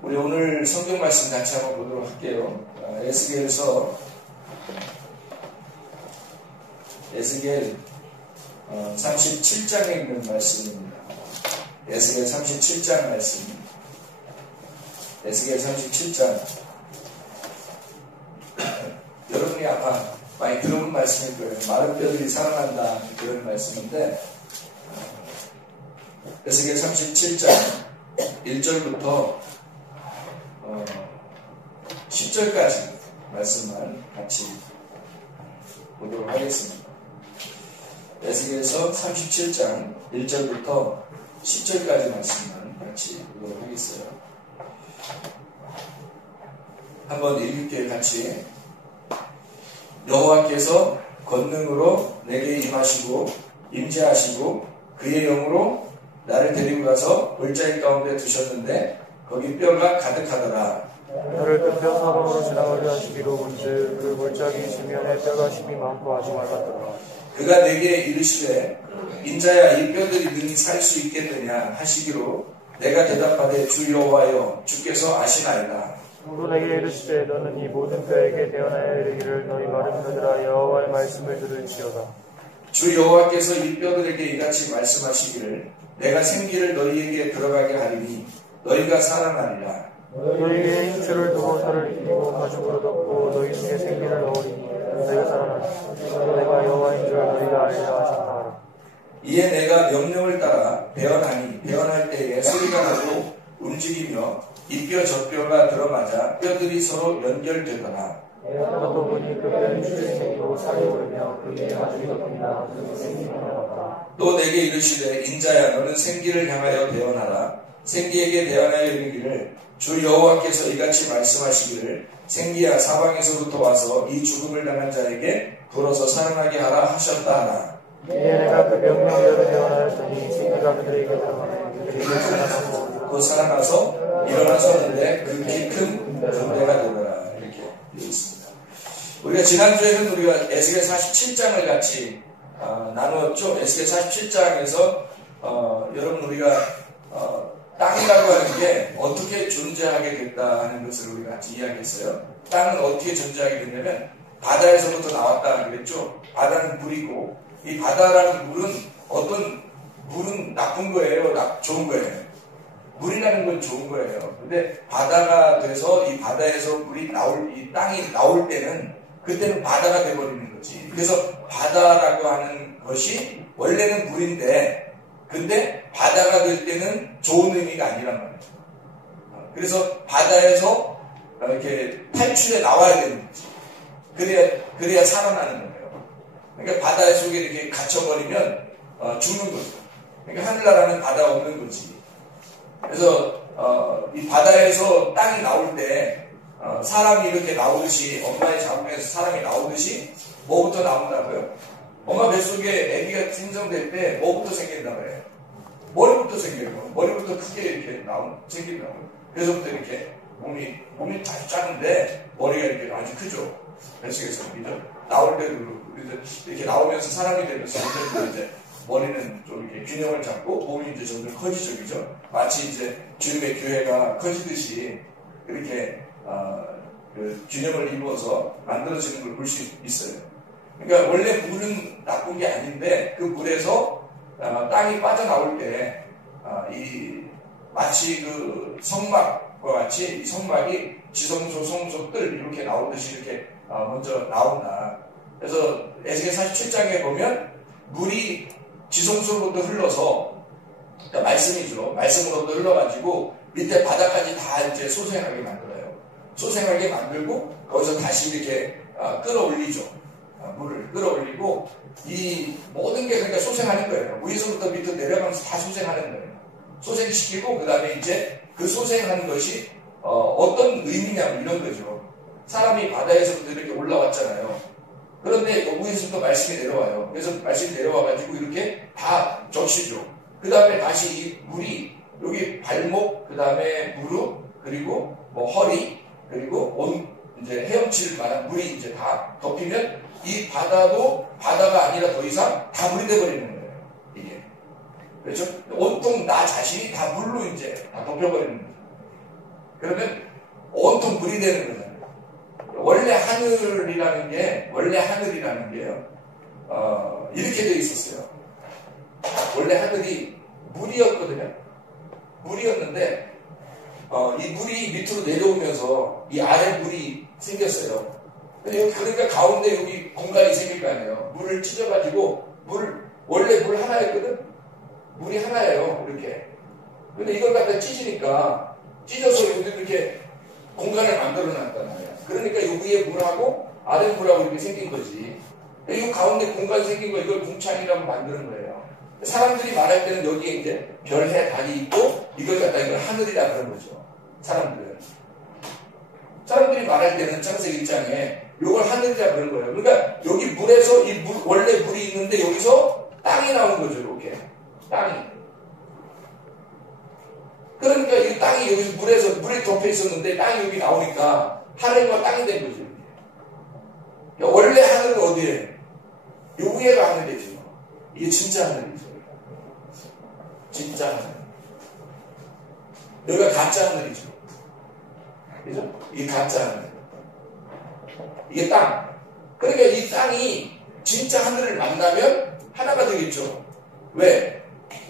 우리 오늘 성경 말씀 같이 한번 보도록 할게요. 에스겔서 에스겔 37장에 있는 말씀입니다. 에스겔 37장 말씀. 에스겔 37장. 여러분이 아마 많이 들어본 말씀일 거예요. 마른 뼈들이 살아난다 그런 말씀인데 에스겔 37장 1절부터 10절까지 말씀만 같이 보도록 하겠습니다. 에스겔서 37장 1절부터 10절까지 말씀만 같이 보도록 하겠어요. 한번 읽을게요. 같이. 여호와께서 권능으로 내게 임하시고 임재하시고 그의 영으로 나를 데리고 가서 골짜기 가운데 두셨는데 거기 뼈가 가득하더라. 너를 뼈 사방으로 지나가게 하시기로 본즉 그 골짜기 지면에 뼈가 심이 많고 아주 맑았더라. 그가 내게 이르시되 인자야 이 뼈들이 능히 살 수 있겠느냐 하시기로 내가 대답하되 주 여호와여 주께서 아시나이다. 또 내게 이르시되 너는 이 모든 뼈에게 대언하여 이르기를 너희 마른 뼈들아 여호와의 말씀을 들을지어다. 주 여호와께서 이 뼈들에게 이같이 말씀하시기를 내가 생기를 너희에게 들어가게 하리니 너희가 살아나리라. 너희에게 힘줄을 두고 살을 이기고 가죽으로 덮고 너희 중에 생기를 넣으리니 너희가 살아나리라. 내가 여호와인 줄 너희가 알리라 하셨다. 이에 내가 명령을 따라 배언하니 배언할 때에 소리가 나고 움직이며 이 뼈 저 뼈가 들어맞아 뼈들이 서로 연결되더라. 내가 또 보니 그 뼈는 힘줄이 생기고 살이 오르며 그 위에 가죽이 덮인다. 그 생기가 나왔다. 또 내게 이르시되 인자야 너는 생기를 향하여 대언하라. 생기에게 대언하여 이르기를 주 여호와께서 이같이 말씀하시기를 생기야 사방에서부터 와서 이 죽음을 당한 자에게 불어서 살아나게 하라 하셨다 하라. 이에 내가 그 명령대로 대언하였더니 생기가 그들에게 들어가니 그들이 곧 살아나서 일어나서는데 그렇게 큰 군대가 되더라. 이렇게 되어 있습니다. 우리가 지난주에는 우리가 에스겔 47장을 같이 나누었죠. 에스겔 47장에서 여러분 우리가 땅이라고 하는 게 어떻게 존재하게 됐다 하는 것을 우리가 같이 이야기했어요. 땅은 어떻게 존재하게 됐냐면 바다에서부터 나왔다 그랬죠. 바다는 물이고 이 바다라는 물은 어떤 물은 나쁜 거예요, 좋은 거예요. 물이라는 건 좋은 거예요. 근데 바다가 돼서 이 바다에서 물이 이 땅이 나올 때는 그때는 바다가 돼버리는 거지. 그래서 바다라고 하는 것이 원래는 물인데 근데 바다가 될 때는 좋은 의미가 아니란 말이에요. 그래서 바다에서 이렇게 탈출해 나와야 되는 거지. 그래야 살아나는 거예요. 그러니까 바다 속에 이렇게 갇혀버리면 죽는 거죠. 그러니까 하늘나라는 바다가 없는 거지. 그래서 이 바다에서 땅이 나올 때 사람이 이렇게 나오듯이 엄마의 자궁에서 사람이 나오듯이 뭐부터 나온다고요? 엄마 뱃속에 아기가 생성될 때 뭐부터 생긴다고 해요? 머리부터 생겨요. 머리부터 크게 이렇게 생긴다고요. 그래서부터 이렇게 몸이 아주 작은데 머리가 이렇게 아주 크죠. 뱃속에서 그죠? 나올 때도 그렇고 이렇게 나오면서 사람이 되면서 이제 머리는 좀 이렇게 균형을 잡고 몸이 이제 점점 커지죠, 그죠? 마치 이제 주님의 교회가 커지듯이 그렇게 그 균형을 이루어서 만들어지는 걸 볼 수 있어요. 그러니까 원래 물은 나쁜 게 아닌데 그 물에서 땅이 빠져나올 때 마치 그 성막과 같이 이 성막이 지성소, 성소들 이렇게 나오듯이 이렇게 먼저 나온다. 그래서 에스겔 47장에 보면 물이 지성소로부터 흘러서 그러니까 말씀이죠. 말씀으로부터 흘러가지고 밑에 바닥까지 다 이제 소생하게 만들어요. 소생하게 만들고 거기서 다시 이렇게 끌어올리죠. 물을 끌어올리고 이 모든 게 그러니까 소생하는 거예요. 위에서부터 밑으로 내려가면서 다 소생하는 거예요. 소생시키고 그 다음에 이제 그 소생하는 것이 어떤 의미냐 이런 거죠. 사람이 바다에서부터 이렇게 올라왔잖아요. 그런데 위에서부터 말씀이 내려와요. 그래서 말씀이 내려와가지고 이렇게 다 적시죠. 그 다음에 다시 이 물이 여기 발목, 그 다음에 무릎, 그리고 뭐 허리, 그리고 이제 헤엄칠 만한 물이 이제 다 덮이면 이 바다도 바다가 아니라 더 이상 다 물이 돼버리는 거예요. 이게. 그렇죠? 온통 나 자신이 다 물로 이제 다 덮여버리는 거죠. 그러면 온통 물이 되는 거잖아요. 원래 하늘이라는 게요, 이렇게 되어 있었어요. 원래 하늘이 물이었거든요. 물이었는데, 이 물이 밑으로 내려오면서 이 아래 물이 생겼어요. 그러니까 가운데 여기 공간이 생길 거 아니에요. 물을 찢어가지고, 원래 물 하나였거든? 물이 하나예요. 이렇게. 근데 이걸 갖다 찢으니까, 찢어서 여기 이렇게 공간을 만들어 놨단 말이야. 그러니까 여기에 물하고 아래 물하고 이렇게 생긴 거지. 이 가운데 공간 생긴 거 이걸 궁창이라고 만드는 거예요. 사람들이 말할 때는 여기에 이제 별, 해, 달이 있고 이걸 갖다 이걸 하늘이라 그런 거죠. 사람들이 말할 때는 창세기 1장에 이걸 하늘이라 그런 거예요. 그러니까 여기 물에서 원래 물이 있는데 여기서 땅이 나온 거죠. 이렇게 땅이. 그러니까 이 땅이 여기 물에 덮여 있었는데 땅이 여기 나오니까 하늘과 땅이 된 거죠. 그러니까 원래 하늘은 어디에? 요 위에가 하늘이죠. 이게 진짜 하늘이죠. 진짜 하늘. 여기가 가짜 하늘이죠. 그죠? 이게 가짜 하늘. 이게 땅. 그러니까 이 땅이 진짜 하늘을 만나면 하나가 되겠죠. 왜?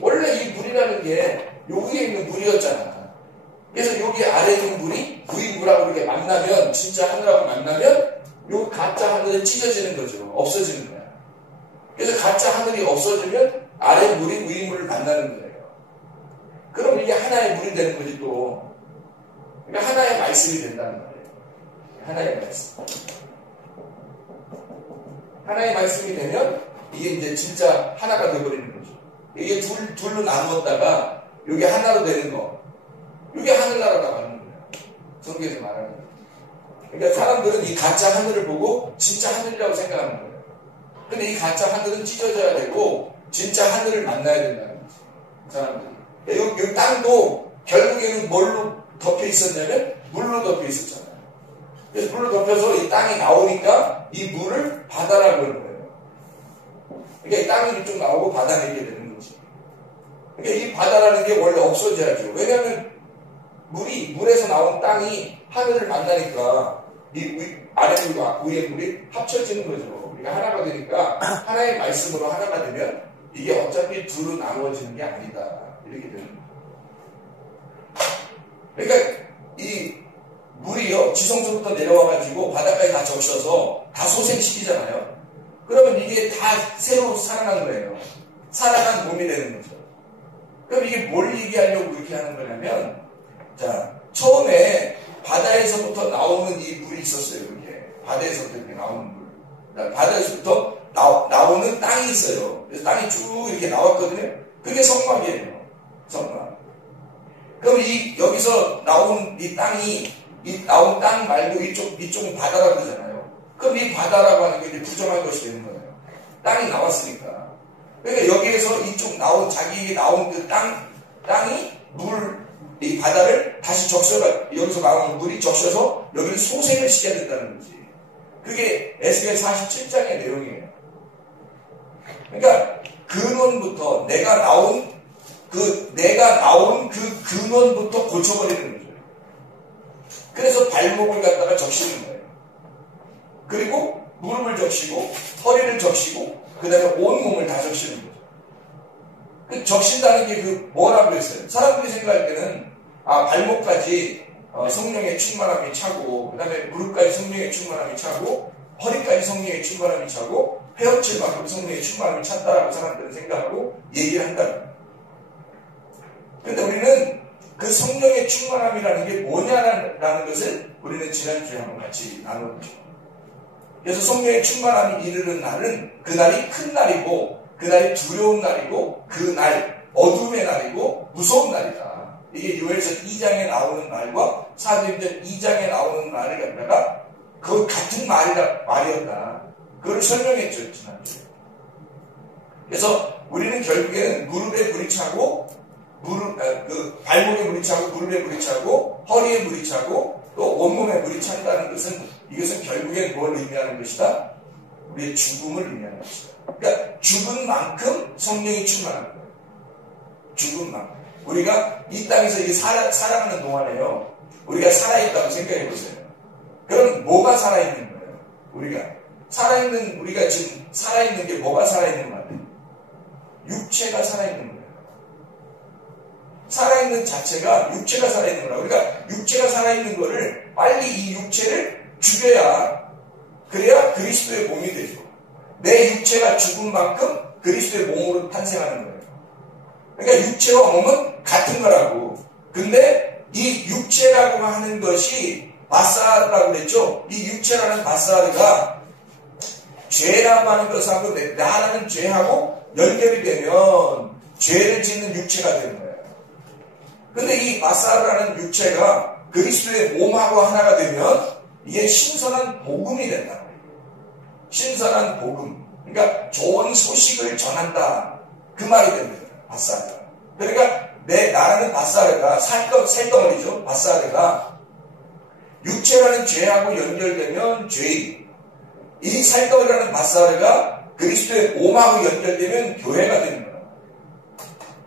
원래 이 물이라는 게 요 위에 있는 물이었잖아. 그래서 여기 아래에 있는 물이 위에 물하고 이렇게 만나면, 진짜 하늘하고 만나면 요 가짜 하늘은 찢어지는 거죠. 없어지는 거야. 그래서 가짜 하늘이 없어지면 아래 물이 위에 물을 만나는 거예요. 그럼 이게 하나의 물이 되는 거지 또. 그러니까 하나의 말씀이 된다는 거예요. 하나의 말씀. 하나의 말씀이 되면 이게 이제 진짜 하나가 되어버리는 거죠. 이게 둘로 나누었다가 이게 하나로 되는 거. 이게 하늘나라가 가는 거예요. 성경에서 말하는 거예요. 그러니까 사람들은 이 가짜 하늘을 보고 진짜 하늘이라고 생각하는 거예요. 근데 이 가짜 하늘은 찢어져야 되고 진짜 하늘을 만나야 된다는 거죠. 사람들이. 여기 땅도 결국에는 뭘로 덮여 있었냐면 물로 덮여 있었잖아요. 그래서 물로 덮여서 이 땅이 나오니까 이 물을 바다라고 하는 거예요. 그러니까 이 땅이 이쪽 나오고 바다 내게 되는 거지. 그러니까 이 바다라는 게 원래 없어져야죠. 왜냐하면 물에서 나온 땅이 하늘을 만나니까 이 아래물과 위의 물이 합쳐지는 거죠. 우리가 하나가 되니까 하나의 말씀으로 하나가 되면 이게 어차피 둘로 나누어지는 게 아니다. 이렇게 되는 거예요. 그러니까 이 물이요, 지성소부터 내려와가지고 바닷가에 다 적셔서 다 소생시키잖아요. 그러면 이게 다 새로 살아난 거예요. 살아난 몸이 되는 거죠. 그럼 이게 뭘 얘기하려고 그렇게 하는 거냐면, 자, 처음에 바다에서부터 나오는 이 물이 있었어요. 이렇게. 바다에서부터 이렇게 나오는 물. 바다에서부터 나오는 땅이 있어요. 그래서 땅이 쭉 이렇게 나왔거든요. 그게 성막이에요. 성막. 그럼 여기서 나온 이 땅이, 나온 땅 말고 이쪽은 바다라고 그러잖아요. 그럼 이 바다라고 하는 게 이제 부정한 것이 되는 거예요. 땅이 나왔으니까. 그러니까 여기에서 자기에게 나온 그 땅이 이 바다를 다시 여기서 나오는 물이 적셔서 여기를 소생을 시켜야 된다는 거지. 그게 에스겔 47장의 내용이에요. 그러니까 근원부터 내가 나온 그 근원부터 고쳐버리는 거죠. 그래서 발목을 갖다가 적시는 거예요. 그리고 무릎을 적시고 허리를 적시고 그 다음에 온몸을 다 적시는 거죠. 그 적신다는 게 뭐라고 했어요? 사람들이 생각할 때는 발목까지 성령의 충만함이 차고, 그 다음에 무릎까지 성령의 충만함이 차고, 허리까지 성령의 충만함이 차고, 헤엄칠만큼 성령의 충만함이 찼다라고 사람들은 생각하고 얘기를 한다는 거예요. 근데 우리는 그 성령의 충만함이라는 게 뭐냐라는 것을 우리는 지난주에 한번 같이 나눴죠. 그래서 성령의 충만함이 이르는 날은 그날이 큰 날이고, 그날이 두려운 날이고, 그날 어둠의 날이고 무서운 날이다. 이게 요엘서 2장에 나오는 말과 사도행전 2장에 나오는 말을 갖다가 그 같은 말이었다. 그걸 설명했죠, 지난주에. 그래서 우리는 결국에는 무릎에 물이 차고, 발목에 물이 차고, 무릎에 물이 차고, 허리에 물이 차고, 또 온몸에 물이 찬다는 것은, 이것은 결국엔 뭘 의미하는 것이다? 우리의 죽음을 의미하는 것이다. 그러니까 죽은 만큼 성령이 충만한 거예요. 죽은 만큼. 우리가 이 땅에서 이게 살아가는 동안에요. 우리가 살아있다고 생각해 보세요. 그럼 뭐가 살아있는 거예요? 우리가 지금 살아있는 게 뭐가 살아있는 거 같아요? 육체가 살아있는 거예요. 살아있는 자체가 육체가 살아있는 거라. 그러니까 육체가 살아있는 거를 빨리 이 육체를 죽여야, 그래야 그리스도의 몸이 되죠. 내 육체가 죽은 만큼 그리스도의 몸으로 탄생하는 거예요. 그러니까 육체와 몸은 같은 거라고. 근데 이 육체라고 하는 것이 바사르라고 그랬죠. 이 육체라는 바사르가 죄라고 하는 것하고 나라는 죄하고 연결이 되면 죄를 짓는 육체가 되는 거예요. 근데 이 바사르라는 육체가 그리스도의 몸하고 하나가 되면 이게 신선한 복음이 된다. 신선한 복음. 그러니까 좋은 소식을 전한다. 그 말이 됩니다. 바사르가. 그러니까 나라는 바사르가 살덩어리죠. 바사르가 육체라는 죄하고 연결되면 죄인. 이 살덩어리라는 바사르가 그리스도의 몸하고 연결되면 교회가 되는 거예요.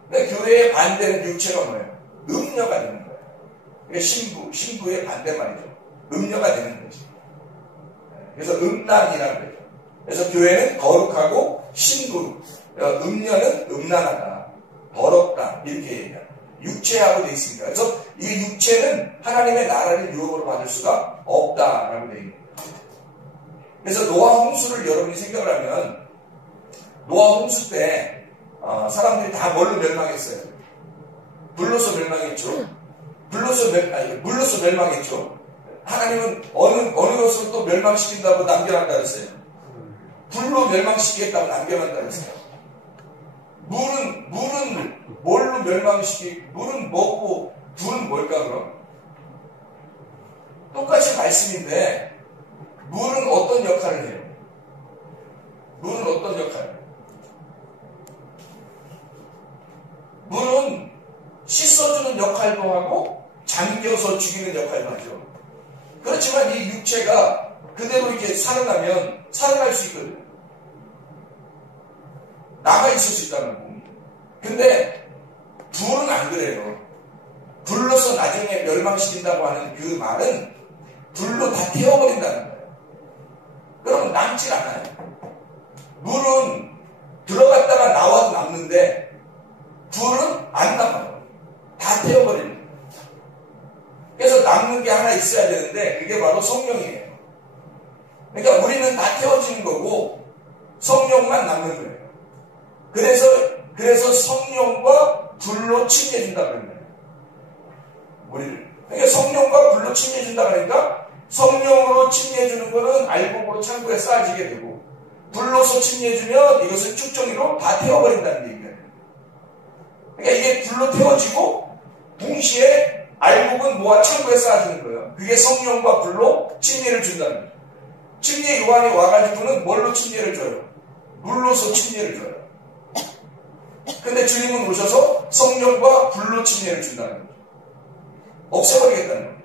근데 교회의 반대는 육체가 뭐예요? 음녀가 되는 거예요. 그러니까 신부의 반대 말이죠. 음녀가 되는 거지. 그래서 음란이라고 그래요. 그래서 교회는 거룩하고 신부, 음녀는 음란하다, 더럽다 이렇게 얘기해요. 육체하고 되어 있습니다. 그래서 이 육체는 하나님의 나라를 유업으로 받을 수가 없다라고 되어 있습니다. 그래서 노아 홍수를 여러분이 생각을 하면 노아 홍수 때 사람들이 다 뭘로 멸망했어요? 불로서 멸망했죠. 물로서 멸망했죠. 하나님은 어느 것을 또 멸망시킨다고 남겨놨다 그랬어요. 불로 멸망시키겠다고 남겨놨다 그랬어요. 물은 뭘로 물은 뭐고 불은 뭘까 그럼? 똑같이 말씀인데 물은 어떤 역할을 해요? 물은 어떤 역할을? 물은 씻어주는 역할도 하고 잠겨서 죽이는 역할도 하죠. 그렇지만 이 육체가 그대로 이렇게 살아나면 살아날 수 있거든요. 남아있을 수 있다는 겁니다. 근데 불은 안 그래요. 불로서 나중에 멸망시킨다고 하는 그 말은 불로 다 태워버린다는 거예요. 그럼 남질 않아요. 물은 들어갔다가 나와도 남는데 불은 안 남아요. 다 태워버리는 거예요. 그래서 남는 게 하나 있어야 되는데 그게 바로 성령이에요. 그러니까 우리는 다 태워지는 거고 성령만 남는 거예요. 그래서 성령과 불로 침례해준다 그런 거예요. 우리를. 그러니까 성령과 불로 침례해준다 그러니까 성령으로 침례해주는 거는 알곡으로 창고에 쌓아지게 되고 불로서 침례해주면 이것을 쭉정이로 다 태워버린다는 얘기예요. 그러니까 이게 불로 태워지고 동시에 알곡은 뭐와 창고에 쌓아지는 거예요. 그게 성령과 불로 침례를 준다는 거예요. 침례 요한이 와가지고는 뭘로 침례를 줘요? 물로서 침례를 줘요. 근데 주님은 오셔서 성령과 불로 침례를 준다는 거죠. 없애버리겠다는 거죠.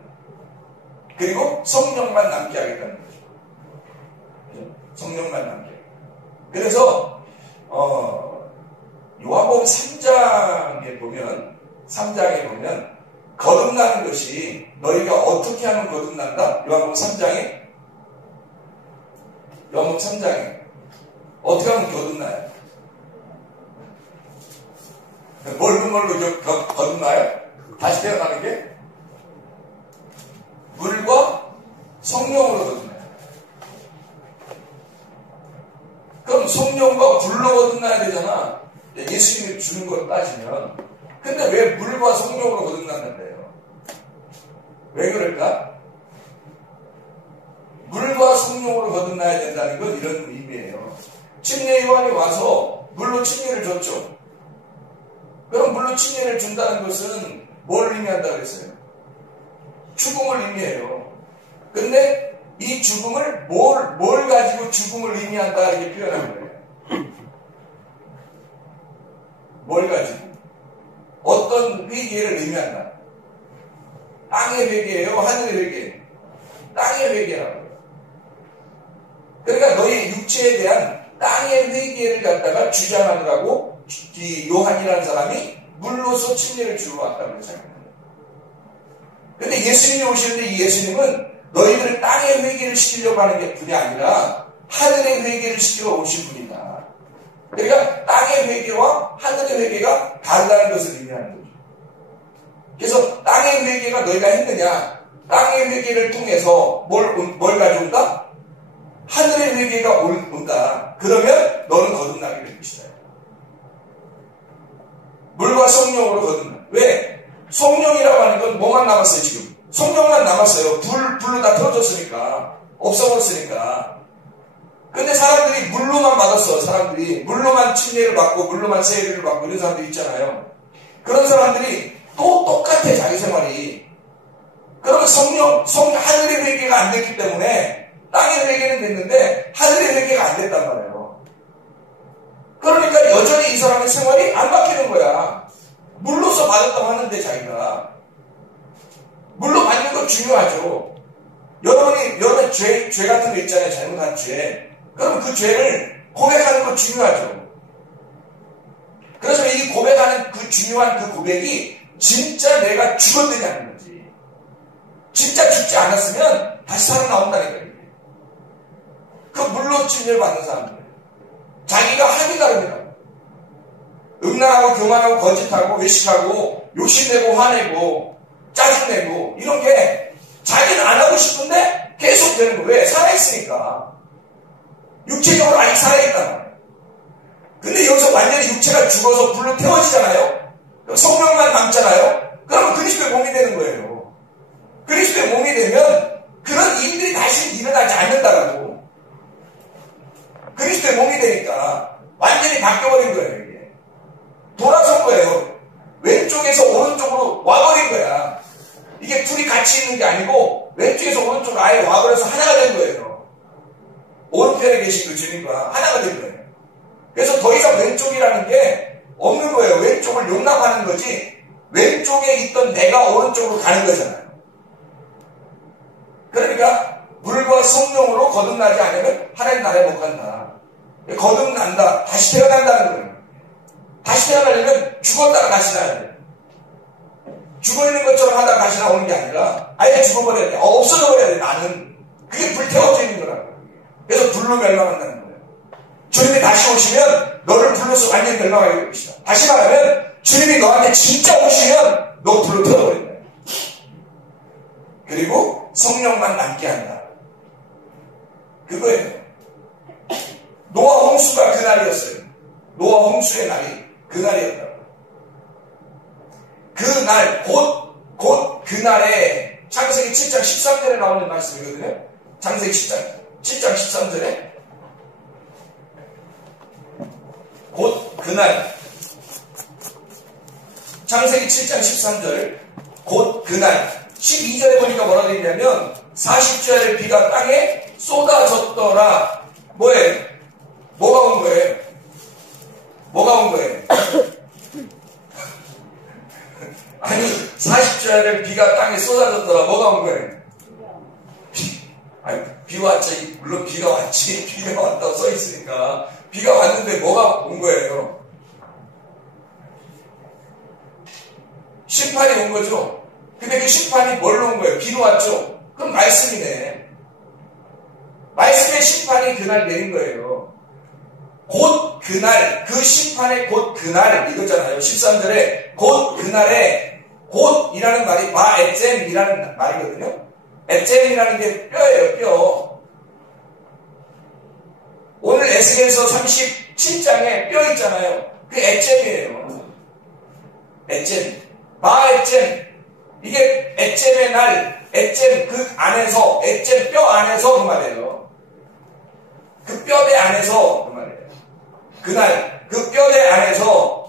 그리고 성령만 남게 하겠다는 거죠. 성령만 남게. 그래서 요한복음 3장에 보면 거듭나는 것이 너희가 어떻게 하면 거듭난다? 요한복음 3장에 어떻게 하면 거듭나요? 뭘로 거듭나요? 다시 태어나는 게? 물과 성령으로 거듭나요. 그럼 성령과 불로 거듭나야 되잖아. 예수님이 주는 걸 따지면. 근데 왜 물과 성령으로 거듭났는데요? 왜 그럴까? 물과 성령으로 거듭나야 된다는 건 이런 의미예요. 침례 요한이 와서 물로 침례를 줬죠. 그럼 물로 침례를 준다는 것은 뭘 의미한다 그랬어요? 죽음을 의미해요. 근데 이 죽음을 뭘 가지고 죽음을 의미한다 이렇게 표현한 거예요. 뭘 가지고? 어떤 회개를 의미한다. 땅의 회개예요? 하늘의 회개예요? 땅의 회개라고. 그러니까 너희 육체에 대한 땅의 회개를 갖다가 주장하느라고 이 요한이라는 사람이 물로서 침례를 주러 왔다고 생각합니다. 근데 예수님이 오시는데 이 예수님은 너희들을 땅의 회개를 시키려고 하는 게 분이 아니라 하늘의 회개를 시키러 오신 분이다. 그러니까 땅의 회개와 하늘의 회개가 다르다는 것을 의미하는 거죠. 그래서 땅의 회개가 너희가 했느냐? 땅의 회개를 통해서 뭘 가져온다? 하늘의 회개가 온다. 그러면 너는 거듭나게 될 것이다. 물과 성령으로 거듭나. 왜? 성령이라고 하는 건 뭐만 남았어요, 지금? 성령만 남았어요. 불로 다 태워졌으니까. 없어버렸으니까. 근데 사람들이 물로만 받았어, 사람들이. 물로만 침례를 받고, 물로만 세례를 받고, 이런 사람들이 있잖아요. 그런 사람들이 또 똑같아, 자기 생활이. 그러면 하늘의 회개가 안 됐기 때문에, 땅의 회개는 됐는데, 하늘의 회개가 안 됐단 말이에요. 그러니까 여전히 이 사람의 생활이 안 바뀌는 거야. 물로서 받았다고 하는데, 자기가. 물로 받는 건 중요하죠. 여러분 죄 같은 거 있잖아요. 잘못한 죄. 그럼 그 죄를 고백하는 건 중요하죠. 그래서 이 고백하는 그 중요한 그 고백이 진짜 내가 죽었느냐는 거지. 진짜 죽지 않았으면 다시 살아나온다니까요. 그 물로 침례를 받는 사람들. 자기가 합이 다릅니다. 음란하고 교만하고 거짓하고 외식하고 욕심내고 화내고 짜증내고 이런 게 자기는 안 하고 싶은데 계속 되는 거예요. 왜? 살아있으니까. 육체적으로 아직 살아있단 말이에요. 근데 여기서 완전히 육체가 죽어서 불로 태워지잖아요. 성령만 남잖아요. 그러면 그리스도의 몸이 되는 거예요. 그리스도의 몸이 되면 그런 일들이 다시 일어나지 않는다라고. 그리스도의 몸이 되니까 완전히 바뀌어버린 거예요. 이게. 돌아선 거예요. 왼쪽에서 오른쪽으로 와버린 거야. 이게 둘이 같이 있는 게 아니고 왼쪽에서 오른쪽으로 아예 와버려서 하나가 된 거예요. 오른편에 계신 그 주님과 하나가 된 거예요. 그래서 더 이상 왼쪽이라는 게 없는 거예요. 왼쪽을 용납하는 거지 왼쪽에 있던 내가 오른쪽으로 가는 거잖아요. 그러니까 물과 성령으로 거듭나지 않으면 하나님 나라에 못 간다. 거듭난다. 다시 태어난다는 거예요. 다시 태어나려면 죽었다가 다시 나야 돼. 죽어있는 것처럼 하다가 다시 나오는 게 아니라 아예 죽어버려야 돼. 없어져 버려야 돼. 나는. 그게 불태워져 있는 거라고. 그래서 불로 멸망한다는 거예요. 주님이 다시 오시면 너를 불로서 완전히 멸망하게 될 것이다. 다시 말하면 주님이 너한테 진짜 오시면 너 불로 태워버린다. 그리고 성령만 남게 한다. 그거예요. 노아 홍수가 그날이었어요. 노아 홍수의 날이 그날이었다. 그날 곧 그날에 창세기 7장 13절에 나오는 말씀이거든요. 창세기 7장 13절에 곧 그날 창세기 7장 13절 곧 그날 12절에 보니까 뭐라고 되냐면 40주야를 비가 땅에 쏟아졌더라. 뭐예요? 뭐가 온 거예요? 뭐가 온 거예요? 아니 40주야를 비가 땅에 쏟아졌더라. 뭐가 온 거예요? 비 왔지. 물론 비가 왔지. 비가 왔다고 써있으니까 비가 왔는데 뭐가 온 거예요? 심판이 온 거죠. 근데 그 심판이 뭘로 온 거예요? 비로 왔죠. 그럼 말씀이네. 말씀의 심판이 그날 내린 거예요. 곧 그날, 그 심판의 곧 그날 이거잖아요. 13절에 곧 그날에 곧이라는 말이 바에잼이라는 말이거든요. 에잼이라는 게 뼈예요. 뼈. 오늘 에스겔서 37장에 뼈 있잖아요. 그 에잼이에요. 에잼. 바에잼. 이게 에잼의 날, 에잼 그 안에서, 에잼 뼈 안에서 그 말이에요. 그 뼈대 안에서 그 말이에요. 그날 그 뼈대 안에서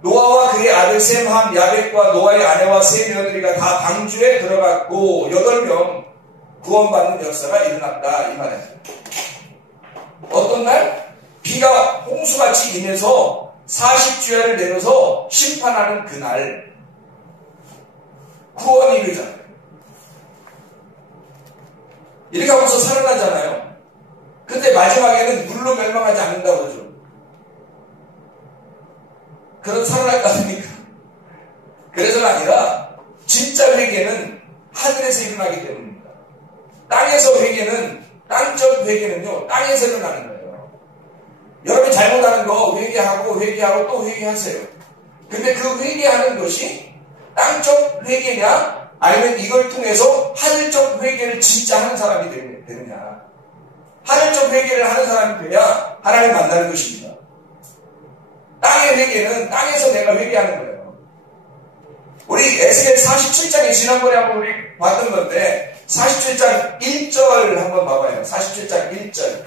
노아와 그의 아들 셈, 함, 야벳과 노아의 아내와 세 며느리가 다 방주에 들어갔고 8명 구원받는 역사가 일어났다 이 말이에요. 어떤 날? 비가 홍수같이 임해서 40주야를 내려서 심판하는 그날 구원이 이르잖아요. 이렇게 하면서 살아나잖아요. 근데 마지막에는 물로 멸망하지 않는다고 그러죠. 그런 살아날 거 아닙니까? 하늘에서 일어나기 때문입니다. 땅에서 회개는, 땅적 회개는요, 땅에서 일어나는 거예요. 여러분이 잘못하는 거 회개하고 또 회개하세요. 근데 그 회개하는 것이 땅적 회개냐, 아니면 이걸 통해서 하늘적 회개를 진짜 하는 사람이 되느냐. 하늘적 회개를 하는 사람이 돼야 하나님 만나는 것입니다. 땅의 회개는 땅에서 내가 회개하는 거예요. 우리 에스겔 47장에 지난번에 한번 우리 봤던 건데 47장 1절 한번 봐봐요. 47장 1절.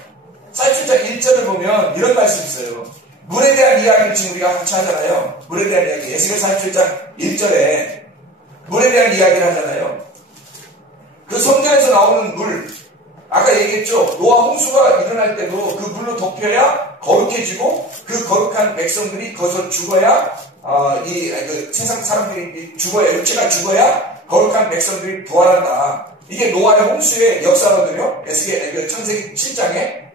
47장 1절을 보면 이런 말씀이 있어요. 물에 대한 이야기를 지금 우리가 같이 하잖아요. 물에 대한 이야기. 에스겔 47장 1절에 물에 대한 이야기를 하잖아요. 그 성전에서 나오는 물, 아까 얘기했죠. 노아 홍수가 일어날 때도 그 물로 덮여야 거룩해지고 그 거룩한 백성들이 거기서 죽어야 세상 사람들이 죽어야, 육체가 죽어야 거룩한 백성들이 부활한다. 이게 노아의 홍수의 역사거든요. 에스겔 창세기 7장에.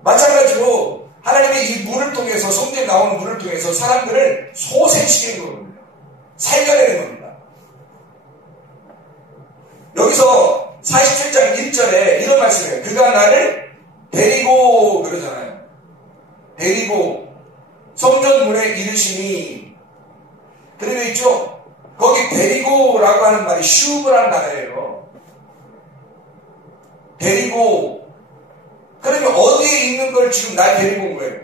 마찬가지로 하나님이 이 물을 통해서, 성전에 나오는 물을 통해서 사람들을 소생시키는 거거든요. 살려내는 겁니다. 여기서 47장 1절에 이런 말씀이에요. 그가 나를 데리고 그러잖아요. 데리고 성전 문에 이르시니, 그러고 있죠. 거기 데리고라고 하는 말이 슈브라는 단어예요. 데리고. 그러면 어디에 있는 걸 지금 날 데리고 온 거예요?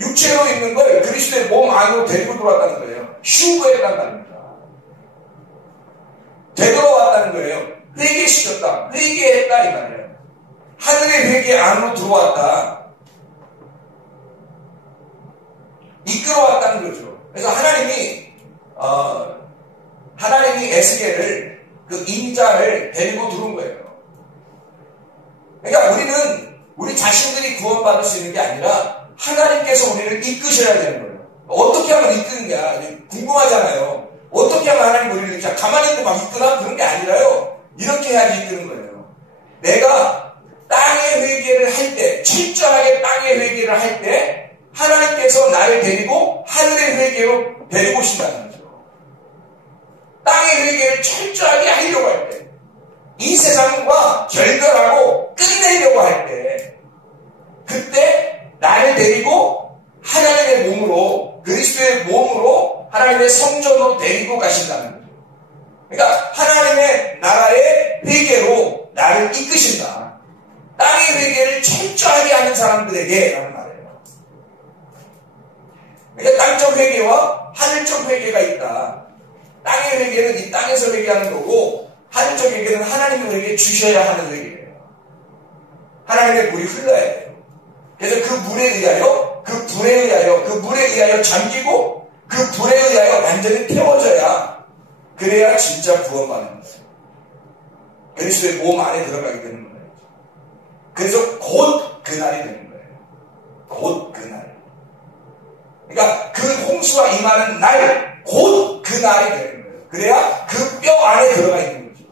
육체로 있는 걸 그리스도의 몸 안으로 데리고 들어왔다는 거예요. 슈브했다는 말입니다. 되돌아왔다는 거예요. 회개시켰다. 회개했다 이 말이에요. 하늘의 회개 안으로 들어왔다. 이끌어왔다는 거죠. 그래서 하나님이 에스겔을, 그 인자를 데리고 들어온 거예요. 그러니까 우리 자신들이 구원받을 수 있는 게 아니라 하나님께서 우리를 이끄셔야 되는 거예요. 어떻게 하면 이끄느냐 궁금하잖아요. 어떻게 하면 하나님 우리를 이렇게 가만히 있는데 막 이끄나? 그런 게 아니라요. 이렇게 해야지 이끄는 거예요. 내가 땅의 회개를 할 때, 철저하게 땅의 회개를 할 때 하나님께서 나를 데리고 하늘의 회개로 데리고 오신다는 거죠. 땅의 회개를 철저하게 하려고 할 때, 이 세상과 결별하고 끝내려고 할 때, 그때 나를 데리고 하나님의 몸으로, 그리스도의 몸으로 하나님의 성전으로 데리고 가신다는 거죠. 그러니까 하나님의 나라의 회개로 나를 이끄신다. 땅의 회개를 철저하게 하는 사람들에게 라는 말이에요. 그러니까 땅적 회개와 하늘적 회개가 있다. 땅의 회개는 이 땅에서 회개하는 거고, 하늘적 회개는 하나님의 회개 주셔야 하는 회개예요. 하나님의 물이 흘러야 돼요. 그래서 그 물에 의하여, 그 불에 의하여, 그 물에 의하여 잠기고 그 불에 의하여 완전히 태워져야, 그래야 진짜 구원받는 거예요. 그리스도의 몸 안에 들어가게 되는 거예요. 그래서 곧 그날이 되는 거예요. 곧 그날. 그러니까 그 홍수가 임하는 날, 곧 그날이 되는 거예요. 그래야 그 뼈 안에 들어가 있는 거죠.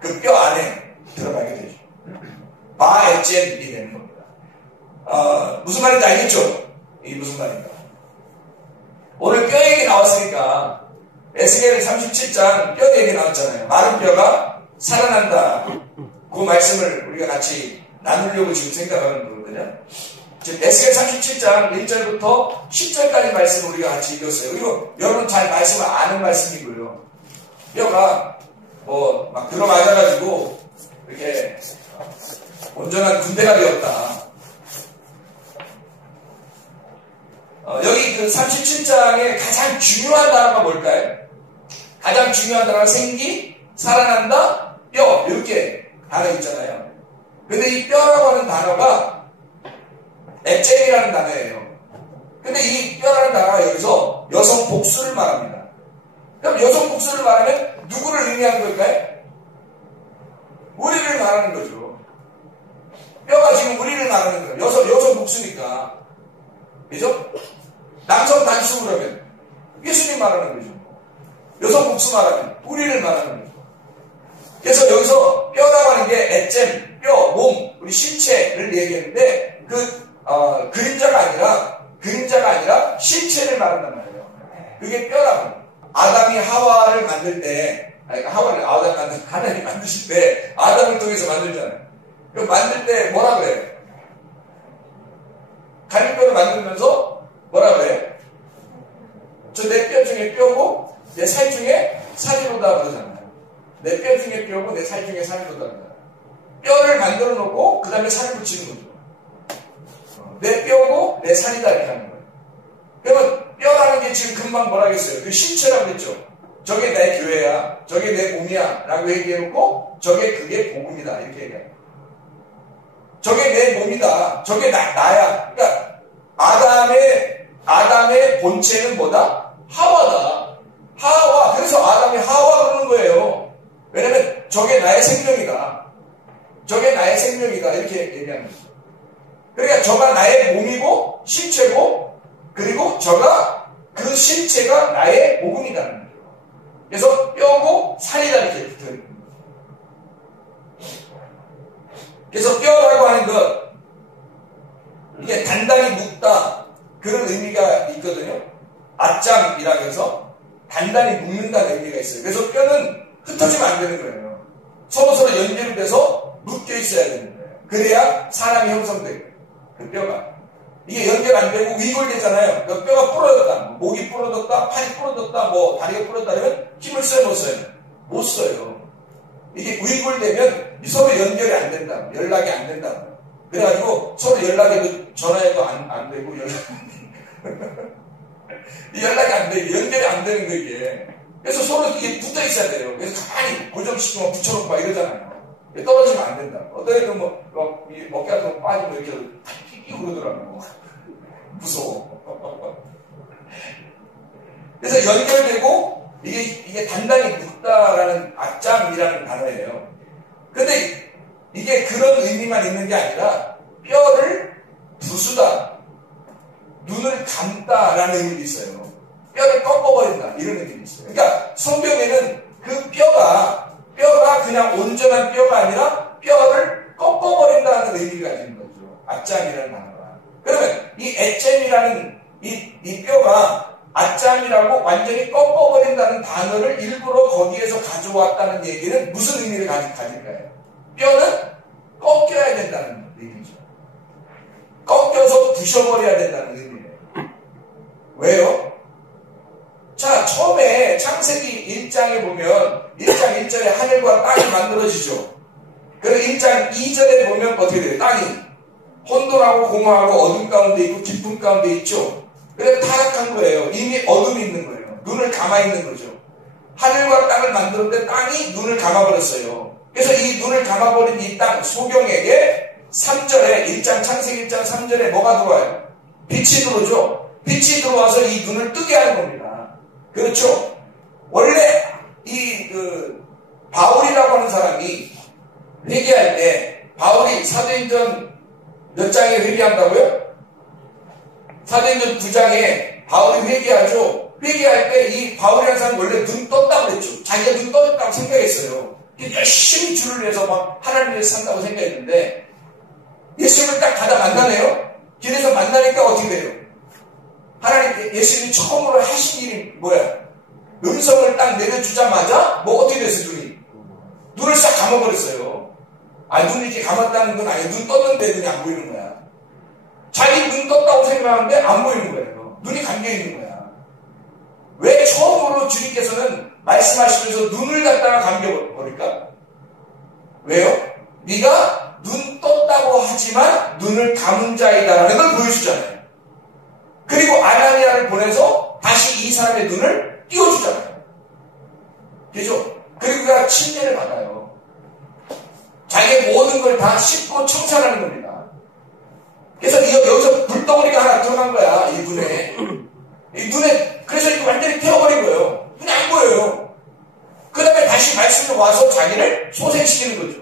그 뼈 안에 들어가게 되죠. 바에젠이 되는 겁니다. 무슨 말인지 알겠죠? 이게 무슨 말인가? 오늘 뼈 얘기 나왔으니까 에스겔 37장 뼈 얘기 나왔잖아요. 마른 뼈가 살아난다. 그 말씀을 우리가 같이 나누려고 지금 생각하는 거거든요. 지금 에스겔 37장 1절부터 10절까지 말씀을 우리가 같이 읽었어요. 그리고 여러분 잘 말씀을 아는 말씀이고요. 뼈가 막 들어맞아가지고 이렇게 온전한 군대가 되었다. 여기 그 37장의 가장 중요한 단어가 뭘까요? 가장 중요한 단어가 생기, 살아난다, 뼈, 이렇게 단어 있잖아요. 근데 이 뼈라고 하는 단어가 엑젤이라는 단어예요. 근데 이 뼈라는 단어가 여기서 여성 복수를 말합니다. 그럼 여성 복수를 말하면 누구를 의미하는 걸까요? 우리를 말하는 거죠. 뼈가 지금 우리를 말하는 거예요. 여성 복수니까. 그죠? 남성 단수 그러면 예수님 말하는 거죠. 여성 복수 말하면 우리를 말하는 거죠. 그래서 여기서 뼈라고 하는 게 엑잼, 뼈, 몸, 우리 신체를 얘기했는데 그림자가 아니라 신체를 말한단 말이에요. 그게 뼈라고. 아담이 하와를 만들 때, 하나님 만드실 때 아담을 통해서 만들잖아요. 그럼 만들 때 뭐라 그래요? 갈비뼈를 만들면서 뭐라 그래요? 저 내 뼈 중에 뼈고 내 살 중에 살이로다 그러잖아요. 내 뼈 중에 뼈고 내 살 중에 살이로다 그러잖아요. 뼈를 만들어 놓고 그 다음에 살을 붙이는 거죠. 내 뼈고 내 살이다 이렇게 하는 거예요. 그러면 뼈라는 게 지금 금방 뭐라 그랬어요? 그 신체라고 했죠. 저게 내 교회야, 저게 내 몸이야 라고 얘기해놓고 저게 그게 복음이다 이렇게 얘기해요. 저게 내 몸이다, 저게 나야. 그러니까 아담의 본체는 뭐다? 하와다. 하와. 그래서 아담이 하와 그러는 거예요. 왜냐면 저게 나의 생명이다, 저게 나의 생명이다 이렇게 얘기하는 거죠. 그러니까 저가 나의 몸이고 신체고, 그리고 저가 그 신체가 나의 복음이라는 거예요. 그래서 뼈고 살이다 이렇게 붙어있는 거예요. 그래서 뼈라고 하는 것, 이게 단단히 묶다 그런 의미가 있거든요. 아짬이라고 해서 단단히 묶는다는 의미가 있어요. 그래서 뼈는 흩어지면 안 되는 거예요. 서로서로 연결이 돼서 묶여 있어야 되는 거예요. 그래야 사람이 형성돼요. 그 뼈가. 이게 연결 안 되고 위골되잖아요. 그 뼈가 부러졌다, 목이 부러졌다, 팔이 부러졌다, 뭐 다리가 부러졌다 하면 힘을 써요, 못 써요? 못 써요. 이게 위골되면 서로 연결이 안 된다, 연락이 안 된다. 그래가지고 서로 연락해도 전화해도 안 되고 연락이 안 돼, 연결이 안 되는 거 이게. 그래서 서로 이게 붙어 있어야 돼요. 그래서 가만히 고정시키고 붙여놓고 막 이러잖아요. 떨어지면 안 된다. 어떤 애들 어깨 같은 거 빠지고 이렇게 끼고 그러더라고요. 무서워. 그래서 연결되고 이게 단단히 묶다라는 악장이라는 단어예요. 근데 이게 그런 의미만 있는 게 아니라 뼈를 부수다, 눈을 감다라는 의미도 있어요. 뼈를 꺾어버린다 이런 의미도 있어요. 그러니까 성경에는 그 뼈가 그냥 온전한 뼈가 아니라 뼈를 꺾어버린다는 의미가 있는 거죠. 악장이라는 단어가. 그러면 이 애잼이라는 이 뼈가 아짬이라고 완전히 꺾어버린다는 단어를 일부러 거기에서 가져왔다는 얘기는 무슨 의미를 가질까요? 뼈는 꺾여야 된다는 얘기죠. 꺾여서 부셔버려야 된다는 의미예요. 왜요? 자, 처음에 창세기 1장에 보면 1장 1절에 하늘과 땅이 만들어지죠. 그리고 1장 2절에 보면 어떻게 돼요? 땅이 혼돈하고 공허하고 어둠 가운데 있고 깊은 가운데 있죠. 그래서 타락한 거예요. 이미 어둠이 있는 거예요. 눈을 감아 있는 거죠. 하늘과 땅을 만들었는데 땅이 눈을 감아버렸어요. 그래서 이 눈을 감아버린 이 땅, 소경에게 3절에 1장 창세기 1장 3절에 뭐가 들어와요? 빛이 들어오죠. 빛이 들어와서 이 눈을 뜨게 하는 겁니다. 그렇죠? 원래 바울이라고 하는 사람이 회개할 때, 바울이 사도행전 몇 장에 회개한다고요? 사도행전 9장에 바울이 회개하죠. 회개할 때 이 바울이라는 사람이 원래 눈 떴다고 그랬죠. 자기가 눈 떴다고 생각했어요. 열심히 줄을 내서 막 하나님을 위해서 산다고 생각했는데 예수님을 딱 가다 만나네요. 길에서 만나니까 어떻게 돼요? 하나님, 예수님이 처음으로 하신 일이 뭐야? 음성을 딱 내려주자마자 뭐 어떻게 됐어요? 눈을 싹 감아버렸어요. 눈을 이렇게 감았다는 건 아니에요. 눈 떴는데 눈이 안 보이는 거야. 자기 눈 떴다고 생각하는데 안 보이는 거예요. 눈이 감겨있는 거야. 왜 처음으로 주님께서는 말씀하시면서 눈을 갖다가 감겨버릴까? 왜요? 네가 눈 떴다고 하지만 눈을 감은 자이다라는 걸 보여주잖아요. 그리고 아나니아를 보내서 다시 이 사람의 눈을 띄워주잖아요. 그죠? 그리고 그가 침례를 받아요. 자기의 모든 걸 다 씻고 청산하는 겁니다. 그래서 여기서 불덩어리가 하나 들어간 거야, 이 눈에. 이 눈에, 그래서 이거 완전히 태워버린 거예요. 눈이 안 보여요. 그 다음에 다시 말씀이 와서 자기를 소생시키는 거죠.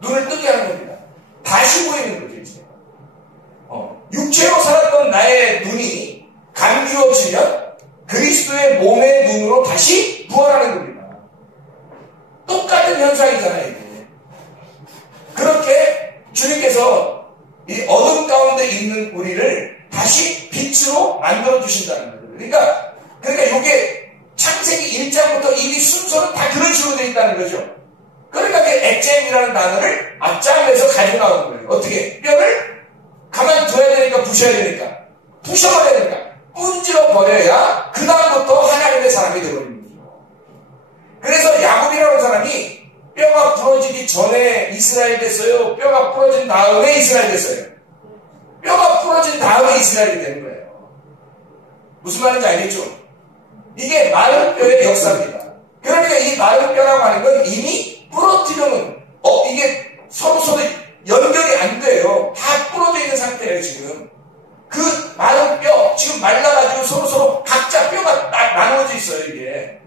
눈을 뜨게 하는 겁니다. 다시 보이는 거죠, 이제. 육체로 살았던 나의 눈이 감기워지면 그리스도의 몸의 눈으로 다시 부활하는 겁니다. 똑같은 현상이잖아요, 이게. 그렇게 주님께서 이 어둠 가운데 있는 우리를 다시 빛으로 만들어주신다는 거예요. 그러니까 이게 창세기 1장부터 이미 순서는 다 그런 식으로 되어 있다는 거죠. 그러니까 그 액잼이라는 단어를 앞장에서 가지고 나오는 거예요. 어떻게? 뼈를 가만둬야 되니까 부셔야 되니까. 부셔버려야 되니까. 문질러 버려야 그 다음부터 하나님의 사람이 되어버립니다. 그래서 야곱이라는 사람이 뼈가 부러지기 전에 이스라엘 됐어요? 뼈가 부러진 다음에 이스라엘 됐어요? 뼈가 부러진 다음에 이스라엘이 되는 거예요. 무슨 말인지 알겠죠? 이게 마른 뼈의 역사입니다. 그러니까 이 마른 뼈라고 하는 건 이미 부러뜨려놓은, 이게 서로 연결이 안 돼요. 다 부러져 있는 상태예요, 지금. 그 마른 뼈, 지금 말라가지고 서로 각자 뼈가 나누어져 있어요, 이게.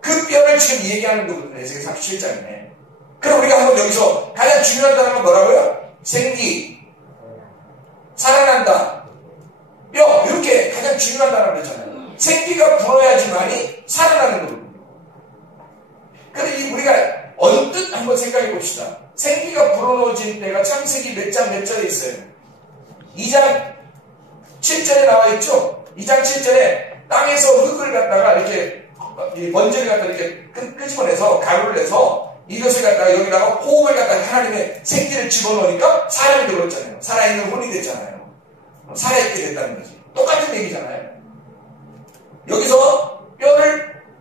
그 뼈를 지금 얘기하는 거거든요, 에스겔 37장에. 그럼 우리가 한번 여기서 가장 중요한 단어가 뭐라고요? 생기, 살아난다, 뼈, 이렇게 가장 중요한 단어를 했잖아요. 생기가 불어야지만이 살아나는 거거든요. 그래서 우리가 언뜻 한번 생각해 봅시다. 생기가 불어넣어진 때가 창세기 몇 장 몇 절에 있어요? 2장 7절에 나와 있죠? 2장 7절에 땅에서 흙을 갖다가 이렇게 번제를 갖다가 이렇게 끄집어내서 가루를 내서 이것을 갖다가 여기다가 호흡을 갖다가 하나님의 생기를 집어넣으니까 사람이 되었잖아요. 살아있는 혼이 됐잖아요. 살아있게 됐다는 거지. 똑같은 얘기잖아요. 여기서